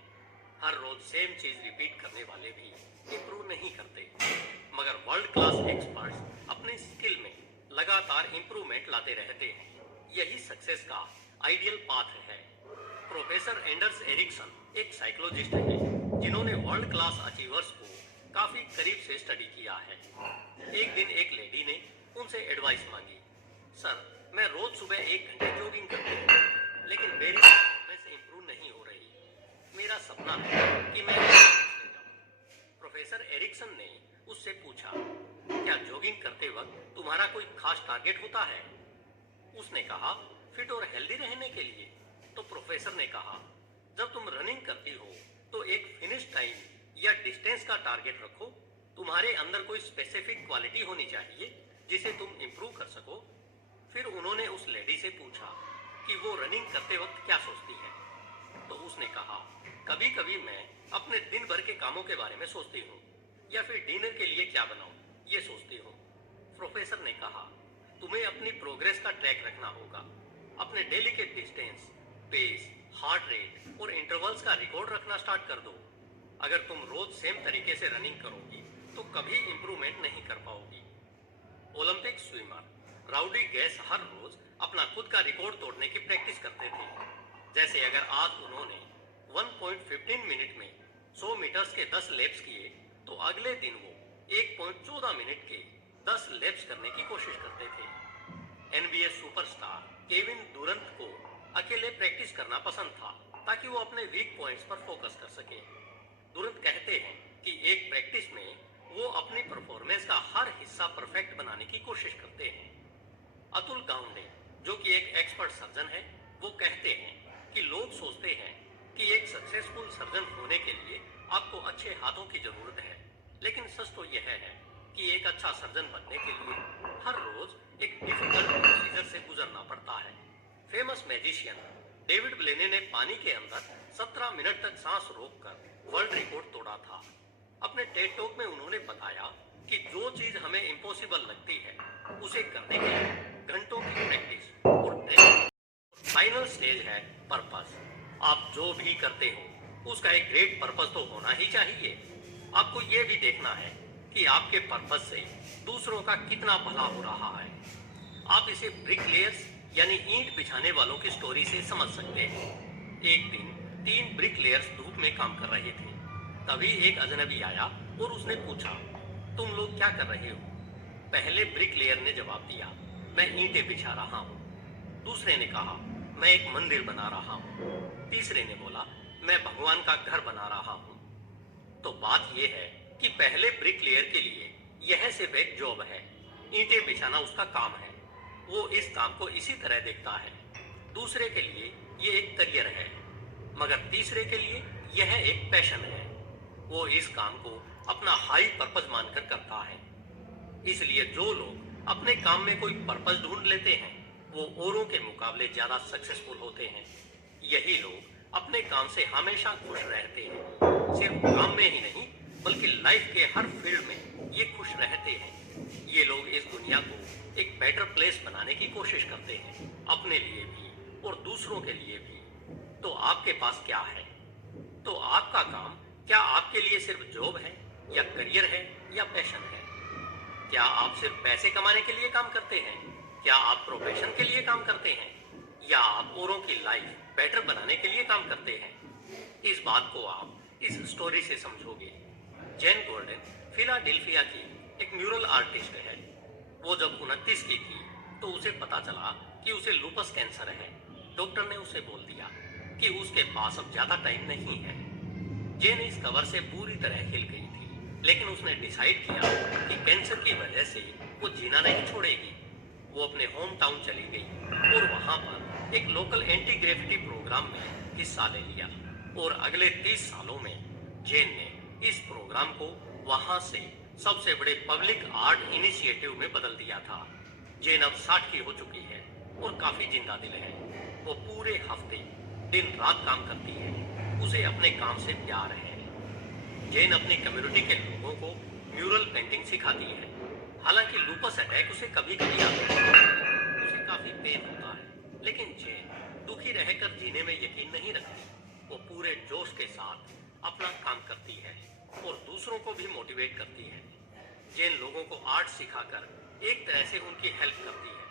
हर रोज सेम चीज रिपीट करने वाले भी इंप्रूव नहीं करते, मगर वर्ल्ड क्लास एक्सपर्ट्स अपने स्किल में लगातार इंप्रूवमेंट लाते रहते हैं। यही सक्सेस का आइडियल पाथ है। प्रोफेसर एंडर्स एरिक्सन एक साइकोलॉजिस्ट है जिन्होंने वर्ल्ड क्लास अचीवर्स को काफी करीब से स्टडी किया है। एक दिन एक लेडी ने उनसे एडवाइस मांगी, सर मैं रोज सुबह 1 घंटे जॉगिंग करती हूँ, लेकिन मेरी परफॉर्मेंस इंप्रूव नहीं हो रही। मेरा सपना है कि मैं फिटनेस में जाऊं। प्रोफेसर एरिक्सन ने उससे पूछा, क्या जॉगिंग करते वक्त तुम्हारा कोई खास टारगेट होता है? उसने कहा, फिट और हेल्दी रहने के लिए। तो प्रोफेसर ने कहा, जब तुम रनिंग करती हो तो एक फिनिश टाइम या डिस्टेंस का टारगेट रखो। तुम्हारे अंदर कोई स्पेसिफिक क्वालिटी होनी चाहिए जिसे तुम इंप्रूव कर सको। फिर उन्होंने उस लेडी से पूछा कि वो रनिंग करते वक्त क्या सोचती है। तो उसने कहा, कभी कभी मैं अपने दिन भर के कामों के बारे में सोचती हूँ, या फिर डिनर के लिए क्या बनाऊं ये सोचती हूँ। प्रोफेसर ने कहा, तुम्हें अपनी प्रोग्रेस का ट्रैक रखना होगा। अपने डेली के डिस्टेंस, पेस, हार्ट रेट और इंटरवल्स का रिकॉर्ड रखना स्टार्ट कर दो। अगर तुम रोज सेम तरीके से रनिंग करोगी तो कभी इंप्रूवमेंट नहीं कर पाओगी। ओलंपिक स्विमर राउडी गैस हर रोज अपना खुद का रिकॉर्ड तोड़ने की प्रैक्टिस करते थे। जैसे अगर आज उन्होंने 1.15 मिनट में 100 मीटर्स के 10 लैप्स किए तो अगले दिन वो 1.14 मिनट के 10 लैप्स करने की कोशिश करते थे। NBA सुपरस्टार केविन दुरंत को अकेले प्रैक्टिस करना पसंद था ताकि वो अपने वीक पॉइंट्स पर फोकस कर सके। दुरंत कहते हैं कि एक प्रैक्टिस में वो अपनी परफॉर्मेंस का हर हिस्सा परफेक्ट बनाने की कोशिश करते हैं। अतुल गाउंडे जो कि एक एक्सपर्ट सर्जन है, वो कहते हैं कि लोग सोचते हैं कि एक सक्सेसफुल सर्जन होने के लिए आपको अच्छे हाथों की जरूरत है, लेकिन सच तो यह है कि एक अच्छा सर्जन बनने के लिए हर रोज एक डिफिकल्ट प्रोसीजर से गुजरना पड़ता है। फेमस मैजिशियन डेविड ब्लेने ने पानी के अंदर 17 मिनट तक सांस रोककर वर्ल्ड रिकॉर्ड तोड़ा था। अपने टेड टॉक में उन्होंने बताया कि जो चीज हमें इम्पॉसिबल लगती है उसे करने के लिए घंटों की प्रैक्टिस और ट्रेनिंग। फाइनल स्टेज है पर्पस। आप जो भी करते हो उसका एक ग्रेट पर्पस तो होना ही चाहिए। आपको ये भी देखना है कि आपके पर्पस से दूसरों का कितना भला हो रहा है। आप इसे ब्रिकलेयर्स यानी ईंट बिछाने वालों की स्टोरी से समझ सकते हैं। एक दिन 3 ब्रिकलेयर्स धूप में काम कर रहे थे। तभी एक अजनबी आया और उसने पूछा, तुम लोग क्या कर रहे हो? पहले ब्रिकलेयर ने जवाब दिया, मैं ईंटें बिछा रहा हूँ। दूसरे ने कहा, मैं एक मंदिर बना रहा हूँ। तीसरे ने बोला, मैं भगवान का घर बना रहा हूँ। तो बात यह है कि पहले ब्रिकलेयर के लिए यह सिर्फ एक जॉब है, ईंटें बिछाना उसका काम है। वो इस काम को इसी तरह देखता है। दूसरे के लिए ये एक करियर है, मगर तीसरे के लिए यह एक पैशन है। वो इस काम को अपना हाई पर्पस मानकर करता है। इसलिए जो लोग अपने काम में कोई पर्पस ढूंढ लेते हैं वो औरों के मुकाबले ज्यादा सक्सेसफुल होते हैं। यही लोग अपने काम से हमेशा खुश रहते हैं। सिर्फ काम में ही नहीं बल्कि लाइफ के हर फील्ड में ये खुश रहते हैं। ये लोग इस दुनिया को एक बेटर प्लेस बनाने की कोशिश करते हैं, अपने लिए भी और दूसरों के लिए भी। तो आपके पास क्या है? तो आपका काम क्या आपके लिए सिर्फ जॉब है या करियर है या पैशन है? क्या आप सिर्फ पैसे कमाने के लिए काम करते हैं? क्या आप प्रोफेशन के लिए काम करते हैं? या आप औरों की लाइफ बेटर बनाने के लिए काम करते हैं? इस बात को आप इस स्टोरी से समझोगे। जेन गोल्डन फिलाडेल्फिया की एक म्यूरल आर्टिस्ट है। वो जब 29 की थी तो उसे पता चला कि उसे लूपस कैंसर है। डॉक्टर ने उसे बोल दिया कि उसके पास अब ज्यादा टाइम नहीं है। जेन इस खबर से पूरी तरह हिल गई थी, लेकिन उसने डिसाइड किया कि कैंसर की वजह से वो जीना नहीं छोड़ेगी। वो अपने होम टाउन चली गई और वहां पर एक लोकल एंटी ग्रेविटी प्रोग्राम में हिस्सा ले लिया। और अगले 30 सालों में जेन ने इस प्रोग्राम को वहां से सबसे बड़े पब्लिक आर्ट इनिशिएटिव में बदल दिया था। जेन अब 60 की हो चुकी है और काफी जिंदा दिल है। वो पूरे हफ्ते दिन रात काम करती है। उसे अपने काम से प्यार है। जेन अपनी कम्युनिटी के लोगों को म्यूरल पेंटिंग सिखाती है। हालांकि लूपस अटैक उसे कभी कभी आता है, उसे काफी पेन होता है, लेकिन जेन दुखी रहकर जीने में यकीन नहीं रखती। वो पूरे जोश के साथ अपना काम करती है और दूसरों को भी मोटिवेट करती है। जेन लोगों को आर्ट सिखाकर एक तरह से उनकी हेल्प करती है,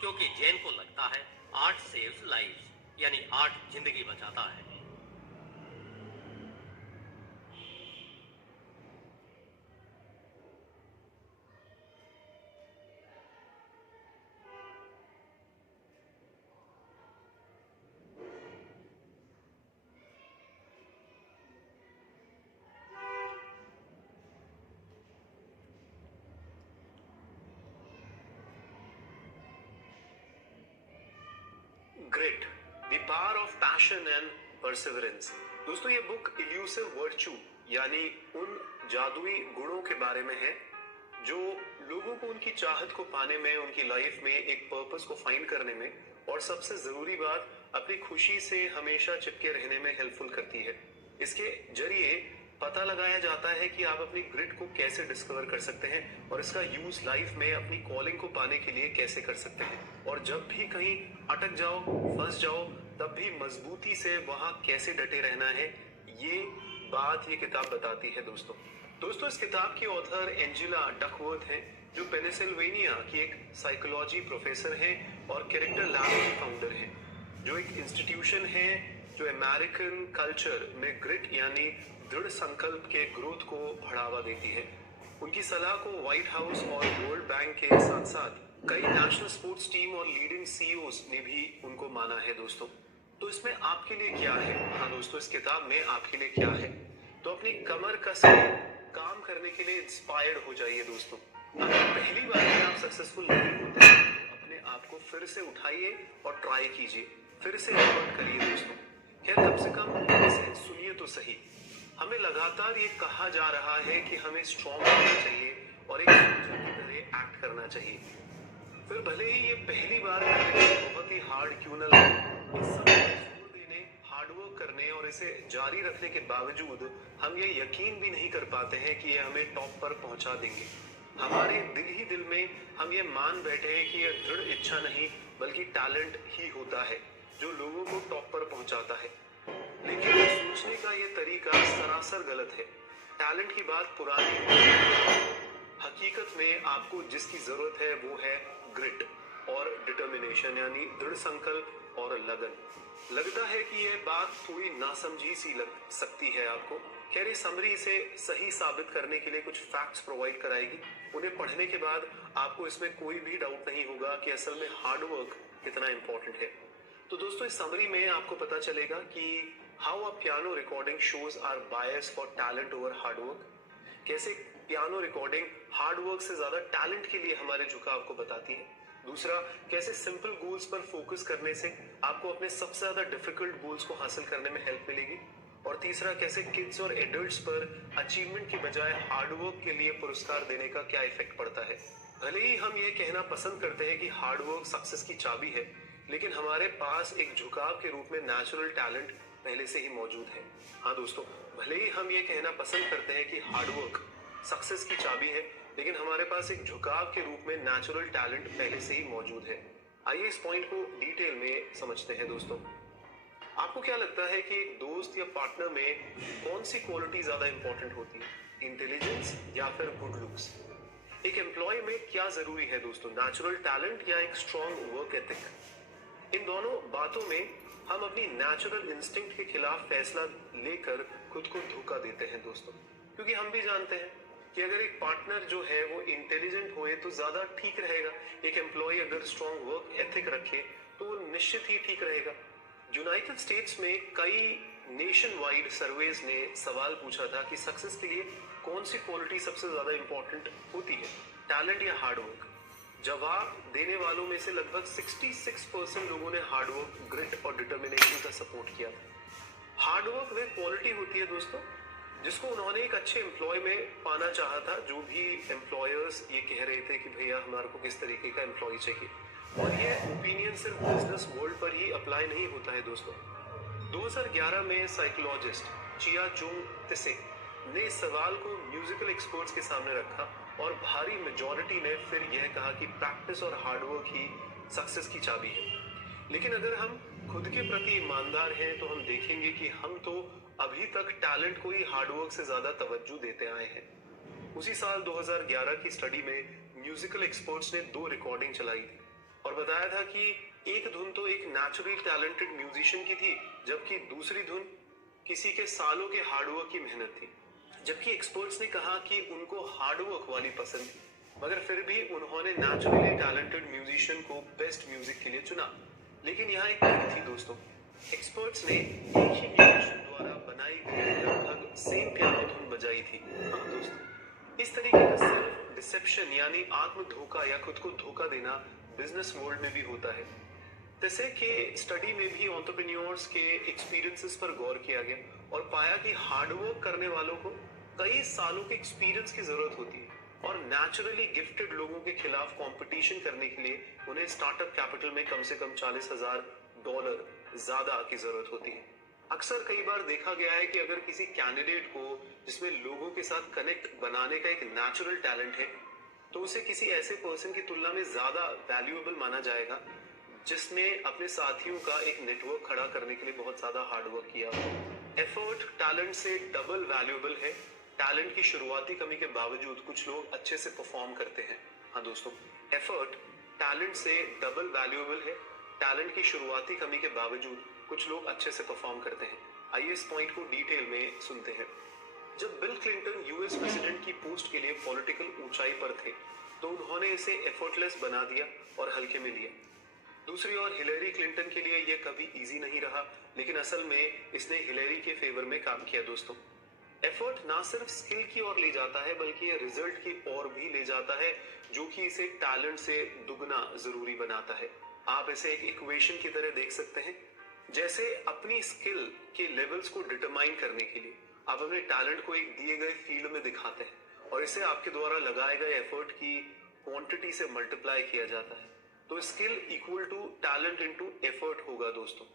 क्योंकि जेन को लगता है आर्ट सेव्स लाइव्स, यानी आर्ट जिंदगी बचाता है। Grit, the power of passion and perseverance. दोस्तों ये बुक इल्यूसिव वर्च्यू यानी उन जादुई गुणों के बारे में है जो लोगों को उनकी चाहत को पाने में, उनकी लाइफ में एक पर्पस को फाइंड करने में और सबसे जरूरी बात अपनी खुशी से हमेशा चिपके रहने में हेल्पफुल करती है। इसके जरिए पता लगाया जाता है कि आप अपनी ग्रिट को कैसे डिस्कवर कर सकते हैं और इसका यूज लाइफ में अपनी कॉलिंग को पाने के लिए कैसे कर सकते हैं। और जब भी कहीं अटक जाओ, फंस जाओ, तब भी मजबूती से वहां कैसे डटे रहना है, ये बात ये किताब बताती है दोस्तों इस किताब की ऑथर एंजेला डकवर्थ हैं, जो पेनिसिल्वेनिया की एक साइकोलॉजी प्रोफेसर हैं और कैरेक्टर लैब की फाउंडर हैं, जो एक इंस्टीट्यूशन है जो अमेरिकन कल्चर में ग्रिट यानी दृढ़ संकल्प के ग्रोथ को बढ़ावा देती है। उनकी सलाह को व्हाइट हाउस और वर्ल्ड बैंक के साथ साथ कई नेशनल स्पोर्ट्स टीम और लीडिंग सीईओज ने भी उनको माना है दोस्तों। तो इसमें आपके लिए क्या है? हाँ दोस्तों, इस किताब में आपके लिए क्या है? तो अपनी कमर कस के काम करने के लिए इंस्पायर्ड हो जाइए दोस्तों। अगर पहली बार में आप सक्सेसफुल नहीं होते तो अपने आप को फिर से उठाइए और ट्राई कीजिए, फिर से एफर्ट करिए दोस्तों। खैर कम से कम इसे सुनिए तो सही। हमें लगातार ये कहा जा रहा है कि हमें स्ट्रॉन्ग होना चाहिए और एक सोल्जर की तरह एक्ट करना चाहिए। फिर भले ही ये पहली बार करने में बहुत ही हार्ड क्यों न लगे, इस सब पर जोर देने, हार्डवर्क करने और इसे जारी रखने के बावजूद हम ये यकीन भी नहीं कर पाते हैं कि ये हमें टॉप पर पहुंचा देंगे। हमारे दिल ही दिल में हम ये मान बैठे हैं कि ये दृढ़ इच्छा नहीं बल्कि टैलेंट ही होता है जो लोगों को टॉप पर पहुंचाता है। लेकिन सोचने का ये तरीका सरासर गलत है। टैलेंट की बात पुरानी है। हकीकत में आपको जिसकी जरूरत है वो है ग्रिट और डिटर्मिनेशन यानी दृढ़ संकल्प और लगन। लगता है कि यह बात थोड़ी नासमझी सी लग सकती है आपको। खैर ये समरी इसे सही साबित करने के लिए कुछ फैक्ट्स प्रोवाइड कराएगी। उन्हें पढ़ने के बाद आपको इसमें कोई भी डाउट नहीं होगा कि असल में हार्डवर्क कितना इंपॉर्टेंट है। तो दोस्तों इस समरी में आपको पता चलेगा कि how a piano recording shows are bias for talent over hard work. कैसे पियानो रिकॉर्डिंग हार्डवर्क से ज्यादा टैलेंट के लिए हमारे झुकाव को बताती है। दूसरा, कैसे सिंपल गोल्स पर फोकस करने से आपको अपने सबसे ज्यादा डिफिकल्ट गोल्स को हासिल करने में हेल्प मिलेगी। और तीसरा, कैसे किड्स और एडल्ट्स पर अचीवमेंट की बजाय हार्डवर्क के लिए पुरस्कार देने का क्या इफेक्ट पड़ता है। भले ही हम ये कहना पसंद करते हैं कि हार्डवर्क सक्सेस की चाबी है, लेकिन हमारे पास एक झुकाव के रूप में नेचुरल टैलेंट पहले से ही मौजूद है। हाँ दोस्तों, भले ही हम ये कहना पसंद करते हैं कि हार्डवर्क सक्सेस की चाबी है, लेकिन हमारे पास एक झुकाव के रूप में नेचुरल टैलेंट पहले से ही मौजूद है। आइए इस पॉइंट को डिटेल में समझते हैं दोस्तों। आपको क्या लगता है कि एक दोस्त या पार्टनर में कौन सी क्वालिटी ज्यादा इंपॉर्टेंट होती है, इंटेलिजेंस या फिर गुड लुक्स? एक एम्प्लॉय में क्या जरूरी है दोस्तों, नेचुरल टैलेंट या एक स्ट्रॉन्ग वर्क एथिक? इन दोनों बातों में हम अपनी नेचुरल इंस्टिंक्ट के खिलाफ फैसला लेकर खुद को धोखा देते हैं दोस्तों, क्योंकि हम भी जानते हैं कि अगर एक पार्टनर जो है वो इंटेलिजेंट होए तो ज्यादा ठीक रहेगा। एक एम्प्लॉय अगर स्ट्रॉन्ग वर्क एथिक रखे तो वो निश्चित ही ठीक रहेगा। यूनाइटेड स्टेट्स में कई नेशन वाइड सर्वेज ने सवाल पूछा था कि सक्सेस के लिए कौन सी क्वालिटी सबसे ज्यादा इंपॉर्टेंट होती है, टैलेंट या हार्डवर्क? जवाब देने वालों में से लगभग 66% लोगों ने हार्डवर्क, ग्रिट और डिटर्मिनेशन का सपोर्ट किया था। हार्डवर्क वह क्वालिटी होती है दोस्तों जिसको उन्होंने एक अच्छे एम्प्लॉय में पाना चाहा था। जो भी एम्प्लॉयर्स ये कह रहे थे कि भैया हमारे को किस तरीके का एम्प्लॉय चाहिए, और ये ओपिनियन सिर्फ बिजनेस वर्ल्ड पर ही अप्लाई नहीं होता है दोस्तों। 2011 में साइकोलॉजिस्ट चिया चुंग त्से ने इस सवाल को म्यूजिकल एक्सपर्ट्स के सामने रखा और भारी मेजॉरिटी ने फिर यह कहा कि प्रैक्टिस और हार्डवर्क ही सक्सेस की चाबी है। लेकिन अगर हम खुद के प्रति ईमानदार हैं तो हम देखेंगे कि हम तो अभी तक टैलेंट को ही हार्डवर्क से ज्यादा तवज्जो देते आए हैं। उसी साल 2011 की स्टडी में म्यूजिकल एक्सपर्ट्स ने 2 रिकॉर्डिंग चलाई थी और बताया था कि एक धुन तो एक नेचुरल टैलेंटेड म्यूजिशियन की थी, जबकि दूसरी धुन किसी के सालों के हार्डवर्क की मेहनत थी। जबकि एक्सपर्ट्स ने कहा कि उनको हार्डवर्क वाली पसंद थी, मगर फिर भी उन्होंने नेचुरली टैलेंटेड म्यूजिशियन को बेस्ट म्यूजिक के लिए चुना। लेकिन यहाँ एक ट्रिक थी दोस्तों, एक्सपर्ट्स ने एक ही म्यूजिशियन द्वारा बनाई गई लगभग सेम पियानो धुन बजाई थी। हाँ दोस्तों, इस तरीके का सेल्फ डिसेप्शन यानी आत्म धोखा या खुद को धोखा देना बिजनेस वर्ल्ड में भी होता है। जैसे कि स्टडी में भी एंटरप्रेन्योर्स के एक्सपीरियंसेस पर गौर किया गया और पाया कि हार्डवर्क करने वालों को कई सालों के एक्सपीरियंस की जरूरत होती है और नेचुरली गिफ्टेड लोगों के खिलाफ कंपटीशन करने के लिए उन्हें स्टार्टअप कैपिटल में कम से कम $40,000 ज्यादा की जरूरत होती है। अक्सर कई बार देखा गया है कि अगर किसी कैंडिडेट को जिसमें लोगों के साथ कनेक्ट बनाने का एक नेचुरल टैलेंट है तो उसे किसी ऐसे पर्सन की तुलना में ज्यादा वैल्यूएबल माना जाएगा जिसने अपने साथियों का एक नेटवर्क खड़ा करने के लिए बहुत ज्यादा हार्डवर्क किया हो। एफर्ट टैलेंट से डबल वैल्यूएबल है। टैलेंट की शुरुआती कमी के बावजूद कुछ लोग अच्छे से परफॉर्म करते हैं। हाँ दोस्तों, एफर्ट टैलेंट से डबल वैल्यूएबल है। टैलेंट की शुरुआती कमी के बावजूद कुछ लोग अच्छे से परफॉर्म करते हैं। आइए इस पॉइंट को डिटेल में सुनते हैं। जब बिल क्लिंटन यूएस प्रेसिडेंट की पोस्ट के लिए पॉलिटिकल ऊंचाई पर थे तो उन्होंने इसे एफर्टलेस बना दिया और हल्के में लिया। दूसरी ओर हिलेरी क्लिंटन के लिए यह कभी इजी नहीं रहा, लेकिन असल में इसने हिलेरी के फेवर में काम किया। दोस्तों, एफर्ट ना सिर्फ स्किल की ओर ले जाता है बल्कि ये रिजल्ट की ओर भी ले जाता है, जो कि इसे टैलेंट से दुगना जरूरी बनाता है। आप इसे एक इक्वेशन की तरह देख सकते हैं। जैसे अपनी स्किल के लेवल्स को डिटरमाइन करने के लिए आप अपने टैलेंट को एक दिए गए फील्ड में दिखाते हैं और इसे आपके द्वारा लगाए गए एफर्ट की क्वांटिटी से मल्टीप्लाई किया जाता है, तो skill equal to talent into effort होगा दोस्तों।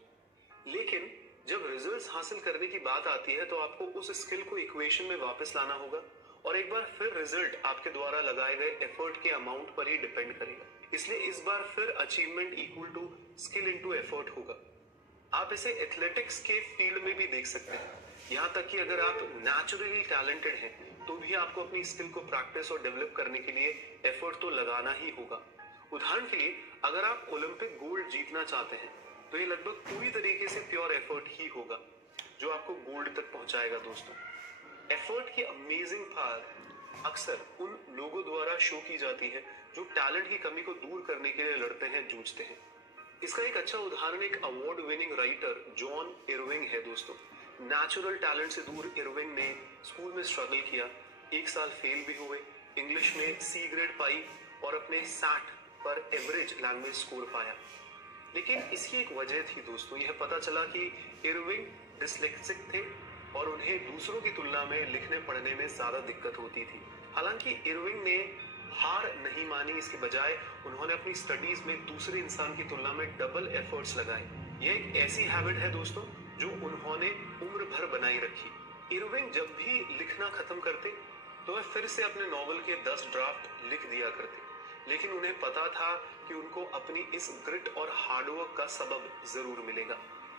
लेकिन जब रिजल्ट्स हासिल करने की बात आती है तो आपको उस स्किल को इक्वेशन में वापस लाना होगा और एक बार फिर रिजल्ट आपके द्वारा लगाए गए एफर्ट के अमाउंट पर ही डिपेंड करेगा। इसलिए इस बार फिर achievement equal to skill into effort होगा। आप इसे एथलेटिक्स के फील्ड में भी देख सकते हैं। यहाँ तक कि अगर आप नेचुरली टैलेंटेड हैं तो भी आपको अपनी स्किल को प्रैक्टिस और डेवलप करने के लिए एफर्ट तो लगाना ही होगा। उदाहरण के लिए अगर आप ओलंपिक गोल्ड जीतना चाहते हैं तो ये लगभग पूरी तरीके से प्योर एफर्ट ही होगा जो आपको गोल्ड तक पहुंचाएगा। दोस्तों, एफर्ट की अमेजिंग पावर अक्सर उन लोगों द्वारा शो की जाती है जो टैलेंट की कमी को दूर करने के लिए लड़ते हैं, जूझते हैं। इसका एक अच्छा उदाहरण एक award winning writer John Irving है। दोस्तों, नेचुरल टैलेंट से दूर इरविंग ने स्कूल में स्ट्रगल किया, 1 साल फेल भी हुए, इंग्लिश में C ग्रेड पाई और अपने SAT पर एवरेज लैंग्वेज स्कोर पाया। लेकिन इसकी एक वजह थी दोस्तों, यह पता चला कि इरविंग डिस्लेक्सिक थे और उन्हें दूसरों की तुलना में लिखने पढ़ने में ज्यादा दिक्कत होती थी। हालांकि इरविंग ने हार नहीं मानी, इसके बजाय उन्होंने अपनी स्टडीज में दूसरे इंसान की तुलना में डबल एफर्ट्स लगाए। यह एक ऐसी हैबिट है दोस्तों जो उन्होंने उम्र भर बनाई रखी। इरविंग जब भी लिखना खत्म करते तो वह फिर से अपने नॉवल के 10 ड्राफ्ट लिख दिया करते, लेकिन उन्हें पता था कि उनको अपनी इस ग्रिट और हार्डवर्क का सबब जरूर मिलेगा।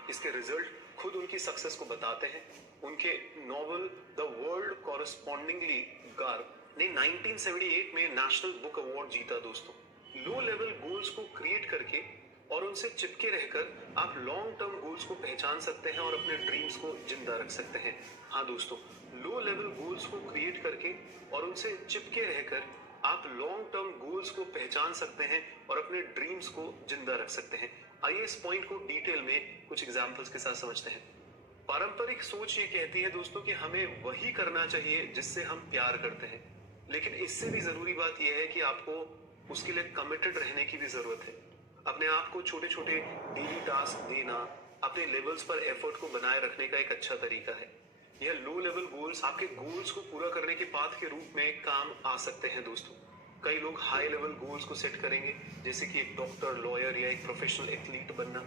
इसके रिजल्ट खुद उनकी सक्सेस को बताते हैं। उनके novel the world correspondingly garb ने 1978 में नेशनल बुक अवार्ड जीता। दोस्तों, लो लेवल गोल्स को क्रिएट करके और उनसे चिपके रहकर आप लॉन्ग टर्म गोल्स को पहचान सकते हैं और अपने ड्रीम्स को जिंदा रख सकते हैं। हाँ दोस्तों, लो लेवल गोल्स को क्रिएट करके और उनसे चिपके रहकर आप लॉन्ग टर्म गोल्स को पहचान सकते हैं और अपने ड्रीम्स को जिंदा रख सकते हैं। आइए इस पॉइंट को डिटेल में कुछ एग्जांपल्स के साथ समझते हैं। पारंपरिक सोच ये कहती है दोस्तों कि हमें वही करना चाहिए जिससे हम प्यार करते हैं, लेकिन इससे भी जरूरी बात यह है कि आपको उसके लिए कमिटेड रहने की भी जरूरत है। अपने आप को छोटे छोटे डेली टास्क देना अपने लेवल्स पर एफर्ट को बनाए रखने का एक अच्छा तरीका है। यह लो लेवल गोल्स आपके गोल्स को पूरा करने के पाथ के रूप में काम आ सकते हैं। दोस्तों, कई लोग हाई लेवल गोल्स को सेट करेंगे, जैसे कि एक डॉक्टर, लॉयर या एक प्रोफेशनल एथलीट बनना।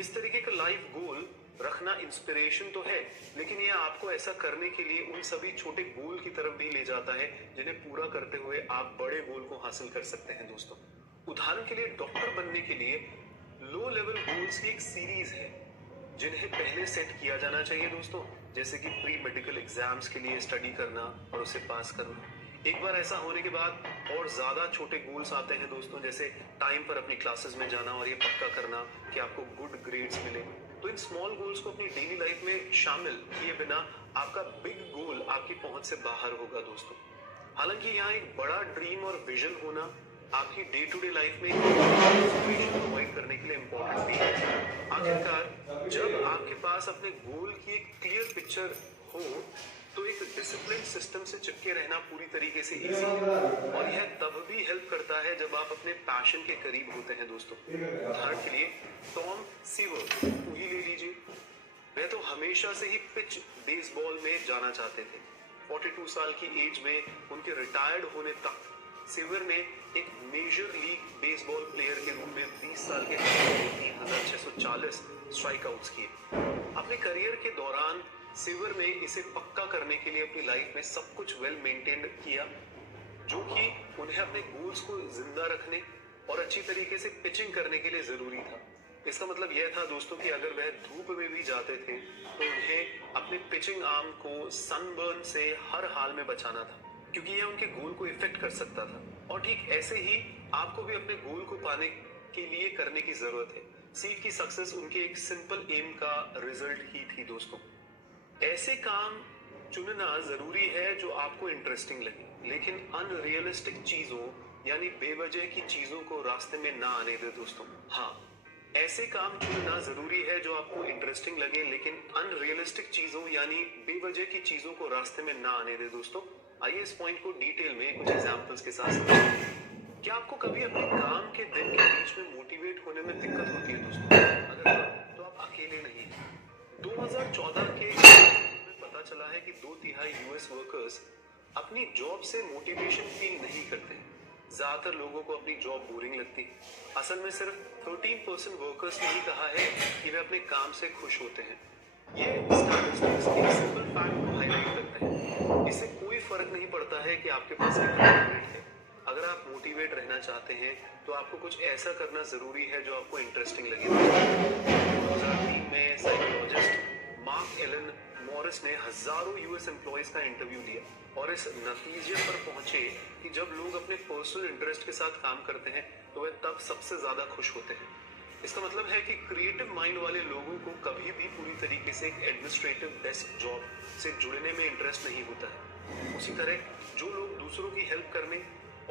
इस तरीके का लाइफ गोल रखना इंस्पिरेशन तो है, लेकिन यह आपको ऐसा करने के लिए उन सभी छोटे गोल की तरफ भी ले जाता है जिन्हें पूरा करते हुए आप बड़े गोल को हासिल कर सकते हैं। दोस्तों, उदाहरण के लिए डॉक्टर बनने के लिए लो लेवल गोल्स की एक सीरीज है जिन्हें पहले सेट किया जाना चाहिए दोस्तों, जैसे कि प्री मेडिकल एग्जाम्स के लिए स्टडी करना और उसे पास करना। एक बार ऐसा होने के बाद और ज्यादा छोटे गोल्स आते हैं दोस्तों, जैसे टाइम पर अपनी क्लासेस में जाना और ये पक्का करना कि आपको गुड ग्रेड्स मिले। तो इन स्मॉल गोल्स को अपनी डेली लाइफ में शामिल किए बिना आपका बिग गोल आपकी पहुंच से बाहर होगा दोस्तों। हालांकि यहाँ एक बड़ा ड्रीम और विजन होना आपकी डे टू डे लाइफ में प्रोवाइड करने के लिए इम्पोर्टेंट भी है। आखिरकार जब आपके पास अपने गोल की एक क्लियर पिक्चर हो तो एक डिसिप्लिन सिस्टम से चिपके रहना पूरी तरीके से इजी है, और यह तब भी हेल्प करता है जब आप अपने पैशन के करीब होते हैं दोस्तों। उदाहरण के लिए टॉम सीवर को ही ले लीजिए। वह तो हमेशा से ही पिच बेसबॉल में जाना चाहते थे। 42 साल की एज में उनके रिटायर्ड होने तक सीवर ने एक मेजर लीग बेसबॉल प्लेयर के रूप में 20 साल के 3640 स्ट्राइकआउट्स किए। अपने करियर के दौरान सीवर ने इसे पक्का करने के लिए अपनी लाइफ में सब कुछ वेल मेंटेन्ड किया, जो कि उन्हें अपने गोल्स को जिंदा रखने और अच्छी तरीके से पिचिंग करने के लिए जरूरी था। इसका मतलब यह था दोस्तों कि अगर वह धूप में भी जाते थे तो उन्हें अपने पिचिंग आर्म को सनबर्न से हर हाल में बचाना था, क्योंकि यह उनके गोल को इफेक्ट कर सकता था। और ठीक ऐसे ही आपको भी अपने गोल को पाने के लिए करने की जरूरत है। सीट की सक्सेस उनके एक सिंपल एम का रिजल्ट ही थी दोस्तों। ऐसे काम चुनना जरूरी है जो आपको इंटरेस्टिंग लगे, लेकिन अनरियलिस्टिक चीजों यानी बेवजह की चीजों को रास्ते में ना आने दे दोस्तों। हाँ, ऐसे काम चुनना जरूरी है जो आपको इंटरेस्टिंग लगे, लेकिन अनरियलिस्टिक चीजों यानी बेवजह की चीजों को रास्ते में ना आने दे दोस्तों। आइए इस पॉइंट को डिटेल में कुछ एग्जांपल्स के साथ समझते हैं। क्या आपको कभी अपने काम के दिन के बीच में मोटिवेट होने में दिक्कत होती है दोस्तों? अगर हाँ, तो आप अकेले नहीं हैं। 2014 के में पता चला है कि 2/3 यूएस वर्कर्स अपनी जॉब से मोटिवेशन फील नहीं करते। ज्यादातर लोगों को अपनी जॉब बोरिंग लगती है। असल में सिर्फ 13% वर्कर्स ने ही कहा है कि वे अपने काम से खुश होते हैं। ये स्टैटिस्टिक्स एक सिंपल फैक्ट को हाईलाइट करते हैं। इससे कोई फर्क नहीं पड़ता है कि आपके पास कितना क्रेडिट है। अगर आप मोटिवेट रहना चाहते हैं तो आपको कुछ ऐसा करना जरूरी है जो आपको इंटरेस्टिंग लगे। 2003 में साइकोलॉजिस्ट मार्क एलन मॉरिस ने हजारों यूएस एम्प्लॉयज का इंटरव्यू लिया और इस नतीजे पर पहुंचे कि जब लोग अपने पर्सनल इंटरेस्ट के साथ काम करते हैं तो वे तब सबसे ज्यादा खुश होते हैं। इसका मतलब है कि क्रिएटिव माइंड वाले लोगों को कभी भी पूरी तरीके से एक एडमिनिस्ट्रेटिव डेस्क जॉब से जुड़ने में इंटरेस्ट नहीं होता है। उसी तरह जो लोग दूसरों की हेल्प करने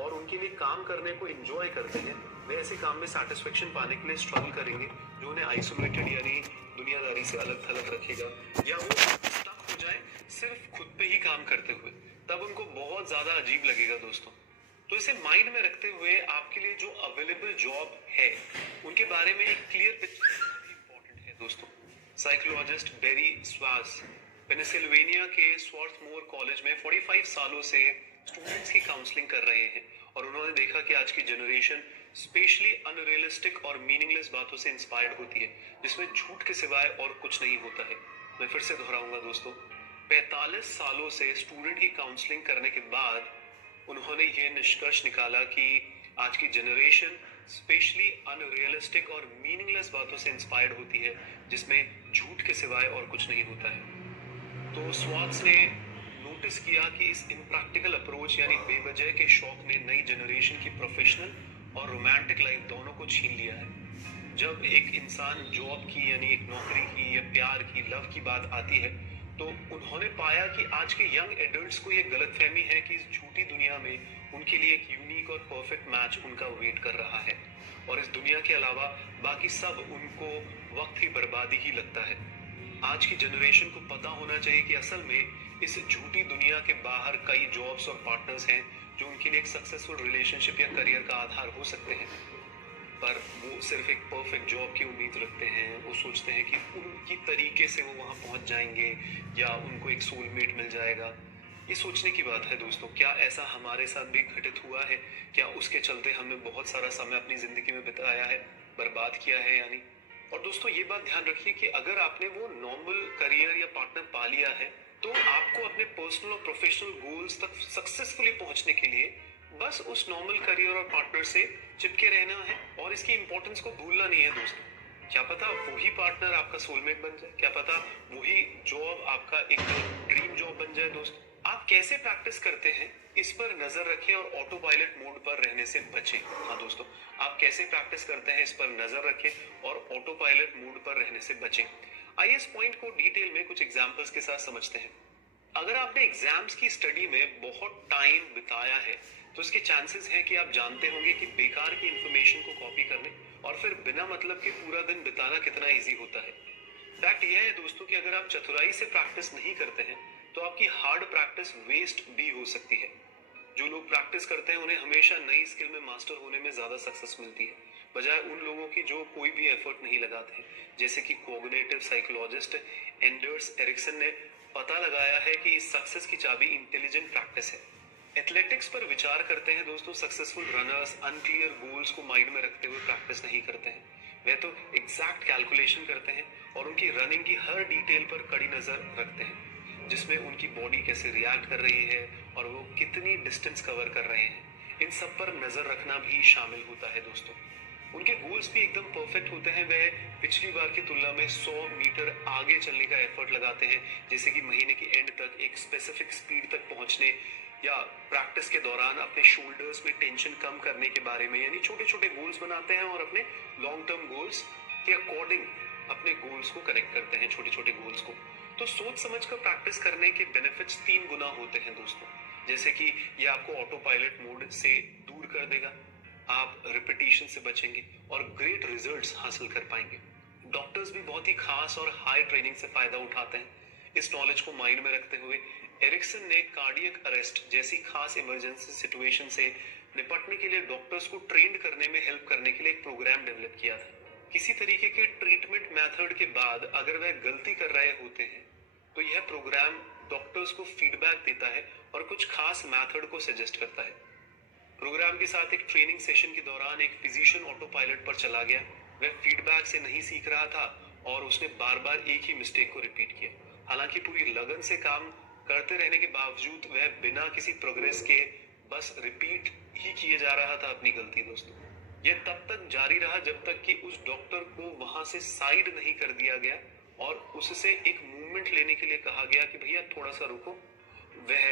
और उनके लिए काम करने को एंजॉय करते हैं, वे ऐसे काम में सैटिस्फैक्शन पाने के लिए स्ट्रगल करेंगे जो उन्हें आइसोलेटेड यानी दुनियादारी से अलग थलग रखेगा, या वो स्टक हो जाए सिर्फ खुद पे ही काम करते हुए। तब उनको बहुत ज्यादा अजीब लगेगा दोस्तों। तो इसे माइंड में रखते हुए आपके लिए जो अवेलेबल जॉब है उनके बारे में एक क्लियर पिक्चर इंपॉर्टेंट है दोस्तों। साइकोलॉजिस्ट बेरी स्वास पेनिसिल्वेनिया के स्वर्थमोर कॉलेज में 45 सालों से स्टूडेंट्स की काउंसलिंग कर रहे हैं, और उन्होंने देखा कि आज की जनरेशन स्पेशली अनरियलिस्टिक और मीनिंगलेस बातों से इंस्पायर्ड होती है, जिसमें झूठ के सिवाय और कुछ नहीं होता है। मैं फिर से दोहराऊंगा दोस्तों, 45 सालों से स्टूडेंट की काउंसलिंग करने के बाद उन्होंने ये निष्कर्ष निकाला कि आज की जनरेशन स्पेशली अनरियलिस्टिक और मीनिंगलेस बातों से इंस्पायर्ड होती है, जिसमें झूठ के सिवाय और कुछ नहीं होता है। तो स्वाट्स ने नोटिस किया कि इस इम्प्रैक्टिकल अप्रोच यानी बेवजह के शौक ने नई जनरेशन की प्रोफेशनल और रोमांटिक लाइफ दोनों को छीन लिया है। जब एक इंसान जॉब की यानी एक नौकरी की या प्यार की, लव की बात आती है, तो उन्होंने पाया कि आज के यंग एडल्ट्स को यह गलतफहमी है कि इस झूठी दुनिया में उनके लिए एक यूनिक और परफेक्ट मैच उनका वेट कर रहा है, और इस दुनिया के अलावा बाकी सब उनको वक्त की बर्बादी ही लगता है। आज की जनरेशन को पता होना चाहिए कि असल में इस झूठी दुनिया के बाहर कई जॉब्स और पार्टनर्स हैं जो उनके लिए एक सक्सेसफुल रिलेशनशिप या करियर का आधार हो सकते हैं, पर वो सिर्फ एक परफेक्ट जॉब की उम्मीद रखते हैं। वो सोचते हैं कि उनकी तरीके से वो वहां पहुंच जाएंगे या उनको एक सोलमेट मिल जाएगा। ये सोचने की बात है दोस्तों। क्या ऐसा हमारे साथ भी घटित हुआ है? क्या उसके चलते हमने बहुत सारा समय अपनी जिंदगी में बिताया है, बर्बाद किया है यानी? और दोस्तों ये बात ध्यान रखिए कि अगर आपने वो नॉर्मल करियर या पार्टनर पा लिया है, तो आपको अपने पर्सनल और प्रोफेशनल गोल्स तक सक्सेसफुली पहुंचने के लिए बस उस नॉर्मल करियर और पार्टनर से चिपके रहना है और इसकी इंपॉर्टेंस को भूलना नहीं है दोस्तों। क्या पता वही पार्टनर आपका सोलमेट बन जाए, क्या पता वही जॉब आपका एक ड्रीम जॉब बन जाए दोस्तों। आप कैसे प्रैक्टिस करते हैं इस पर नजर रखें और ऑटो पायलट मोड पर रहने से बचें। हाँ दोस्तों, आप कैसे प्रैक्टिस करते हैं इस पर नजर रखें और ऑटो पायलट मोड पर रहने से बचें। आइए इस पॉइंट को डिटेल में कुछ एग्जांपल्स के साथ समझते हैं। अगर आपने एग्जाम्स की स्टडी में बहुत टाइम बिताया है तो इसके चांसेस हैं कि आप जानते होंगे कि बेकार की इंफॉर्मेशन को कॉपी करने और फिर बिना मतलब के पूरा दिन बिताना कितना इजी होता है। फैक्ट यह है दोस्तों कि अगर आप चतुराई से प्रैक्टिस नहीं करते हैं तो आपकी हार्ड प्रैक्टिस वेस्ट भी हो सकती है। जो लोग प्रैक्टिस करते हैं उन्हें हमेशा नई स्किल में मास्टर होने में ज्यादा सक्सेस मिलती है, बजाय उन लोगों की जो कोई भी एफर्ट नहीं लगाते हैं। जैसे कि कॉग्निटिव साइकोलॉजिस्ट एंडर्स एरिक्सन ने पता लगाया है कि इस सक्सेस की चाबी इंटेलिजेंट प्रैक्टिस है। एथलेटिक्स पर विचार करते हैं दोस्तों, सक्सेसफुल रनर्स अनक्लियर गोल्स को माइंड में रखते हुए प्रैक्टिस नहीं करते हैं। वे तो एग्जैक्ट कैलकुलेशन करते हैं और उनकी रनिंग की हर डिटेल पर कड़ी नजर रखते हैं, जिसमें उनकी बॉडी कैसे रिएक्ट कर रही है और वो कितनी डिस्टेंस कवर कर रहे हैं। इन सब पर नजर रखना भी शामिल होता है दोस्तों। उनके गोल्स भी एकदम परफेक्ट होते हैं। वह पिछली बार की तुलना में 100 मीटर आगे चलने का एफर्ट लगाते हैं, जैसे कि महीने के एंड तक एक स्पेसिफिक स्पीड तक पहुंचने या प्रैक्टिस के दौरान अपने शोल्डर्स में टेंशन कम करने के बारे में। यानी छोटे छोटे गोल्स बनाते हैं और अपने लॉन्ग टर्म गोल्स के अकॉर्डिंग अपने गोल्स को कनेक्ट करते हैं, छोटे छोटे गोल्स को। तो सोच समझ कर प्रैक्टिस करने के बेनिफिट्स 3 गुना होते हैं दोस्तों। जैसे कि ये आपको ऑटो पायलट मोड से दूर कर देगा, आप रिपीटिशन से बचेंगे और ग्रेट रिजल्ट्स हासिल कर पाएंगे। डॉक्टर्स भी बहुत ही खास और हाई ट्रेनिंग से फायदा उठाते हैं। इस नॉलेज को माइंड में रखते हुए एरिक्सन ने कार्डियक अरेस्ट जैसी खास इमरजेंसी सिचुएशन से निपटने के लिए डॉक्टर्स को ट्रेंड करने में हेल्प करने के लिए एक प्रोग्राम डेवलप किया था। किसी तरीके के ट्रीटमेंट मेथड के बाद अगर वह गलती कर रहे होते हैं तो यह प्रोग्राम डॉक्टर्स को फीडबैक देता है और कुछ खास मेथड को सजेस्ट करता है। प्रोग्राम के साथ एक ट्रेनिंग सेशन के दौरान एक फिजिशियन ऑटो पायलट पर चला गया। वह फीडबैक से नहीं सीख रहा था और उसने बार बार एक ही मिस्टेक को रिपीट किया। हालांकि पूरी लगन से काम करते रहने के बावजूद वह बिना किसी प्रोग्रेस के बस रिपीट ही किए जा रहा था अपनी गलती दोस्तों। यह तब तक जारी रहा जब तक कि उस डॉक्टर को वहां से साइड नहीं कर दिया गया और उससे एक मूवमेंट लेने के लिए कहा गया कि भैया थोड़ा सा रुको, वह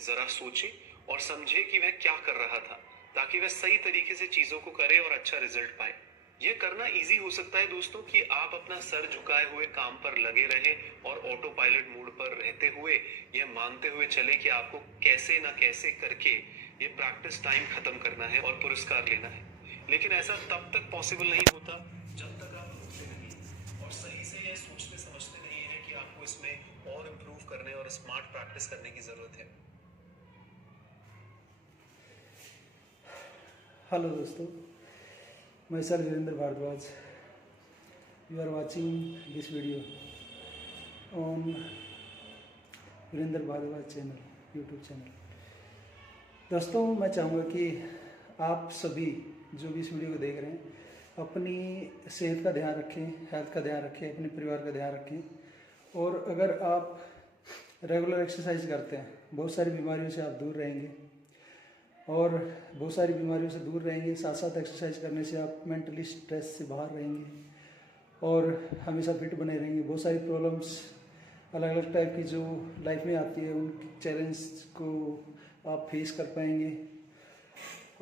जरा सोचे और समझे कि वह क्या कर रहा था, ताकि वह सही तरीके से चीजों को करे और अच्छा रिजल्ट पाए। यह करना इजी हो सकता है दोस्तों कि आप अपना सर झुकाए हुए काम पर लगे रहें और ऑटो पायलट मोड पर रहते हुए यह मानते हुए चले कि आपको कैसे ना कैसे करके ये प्रैक्टिस टाइम खत्म करना है और पुरस्कार लेना है। लेकिन ऐसा तब तक पॉसिबल नहीं होता जब तक आप रुकते नहीं और सही से यह सोचते समझते नहीं है कि आपको इसमें और इम्प्रूव करने और स्मार्ट प्रैक्टिस करने की जरूरत है। हेलो दोस्तों, मैं sir Virendra Bhardwaj. You are watching this video on Virendra Bhardwaj channel, YouTube channel. दोस्तों, मैं चाहूँगा कि आप सभी जो भी इस वीडियो को देख रहे हैं अपनी सेहत का ध्यान रखें, हेल्थ का ध्यान रखें, अपने परिवार का ध्यान रखें। और अगर आप रेगुलर एक्सरसाइज करते हैं, बहुत सारी बीमारियों से आप दूर रहेंगे और बहुत सारी बीमारियों से दूर रहेंगे। साथ साथ एक्सरसाइज करने से आप मेंटली स्ट्रेस से बाहर रहेंगे और हमेशा फिट बने रहेंगे। बहुत सारी प्रॉब्लम्स अलग अलग टाइप की जो लाइफ में आती है, उन चैलेंज को आप फेस कर पाएंगे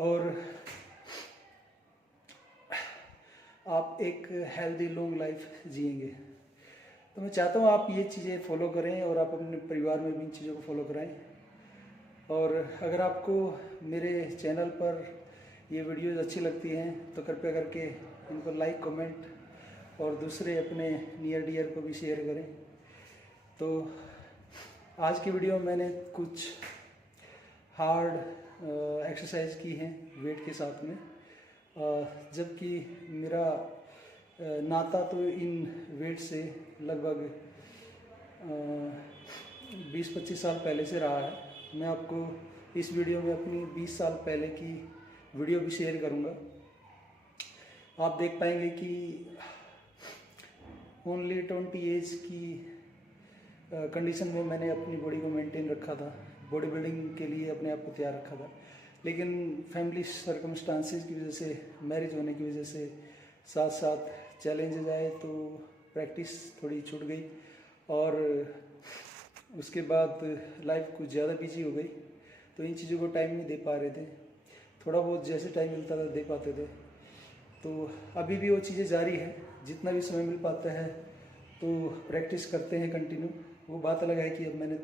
और आप एक हेल्दी लॉन्ग लाइफ जिएंगे। तो मैं चाहता हूँ आप ये चीज़ें फॉलो करें और आप अपने परिवार में भी इन चीज़ों को फॉलो कराएं। और अगर आपको मेरे चैनल पर ये वीडियोज़ अच्छी लगती हैं तो कृपया करके इनको लाइक, कमेंट और दूसरे अपने नियर डियर को भी शेयर करें। तो आज की वीडियो में मैंने कुछ हार्ड एक्सरसाइज की हैं वेट के साथ में, जबकि मेरा नाता तो इन वेट से लगभग 20-25 साल पहले से रहा है। मैं आपको इस वीडियो में अपनी 20 साल पहले की वीडियो भी शेयर करूंगा। आप देख पाएंगे कि ओनली 20 एज की कंडीशन में मैंने अपनी बॉडी को मेंटेन रखा था, बॉडी बिल्डिंग के लिए अपने आप को तैयार रखा था। लेकिन फैमिली सर्कमस्टांसिस की वजह से, मैरिज होने की वजह से, साथ साथ चैलेंजेस आए तो प्रैक्टिस थोड़ी छूट गई और उसके बाद लाइफ कुछ ज़्यादा बिजी हो गई, तो इन चीज़ों को टाइम नहीं दे पा रहे थे। थोड़ा बहुत जैसे टाइम मिलता था दे पाते थे। तो अभी भी वो चीज़ें जारी है, जितना भी समय मिल पाता है तो प्रैक्टिस करते हैं कंटिन्यू। वो बात अलग है कि अब मैंने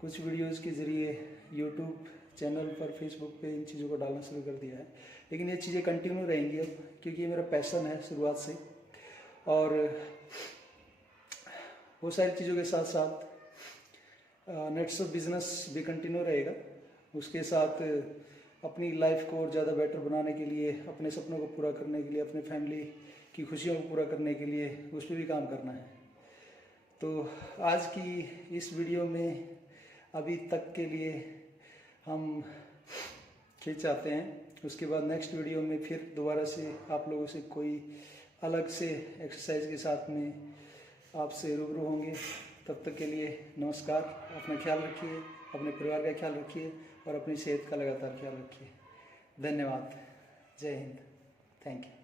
कुछ वीडियोस के ज़रिए यूट्यूब चैनल पर, फेसबुक पे इन चीज़ों को डालना शुरू कर दिया है, लेकिन ये चीज़ें कंटिन्यू रहेंगी अब, क्योंकि ये मेरा पैशन है शुरुआत से। और वो सारी चीज़ों के साथ साथ नेट्स ऑफ बिजनेस भी कंटिन्यू रहेगा। उसके साथ अपनी लाइफ को और ज़्यादा बेटर बनाने के लिए, अपने सपनों को पूरा करने के लिए, अपने फैमिली की खुशियों को पूरा करने के लिए उस पर भी काम करना है। तो आज की इस वीडियो में अभी तक के लिए हम खिंचाते हैं। उसके बाद नेक्स्ट वीडियो में फिर दोबारा से आप लोगों से कोई अलग से एक्सरसाइज के साथ में आपसे रूबरू होंगे। तब तक के लिए नमस्कार। अपना ख्याल रखिए, अपने परिवार का ख्याल रखिए और अपनी सेहत का लगातार ख्याल रखिए। धन्यवाद। जय हिंद। Thank you.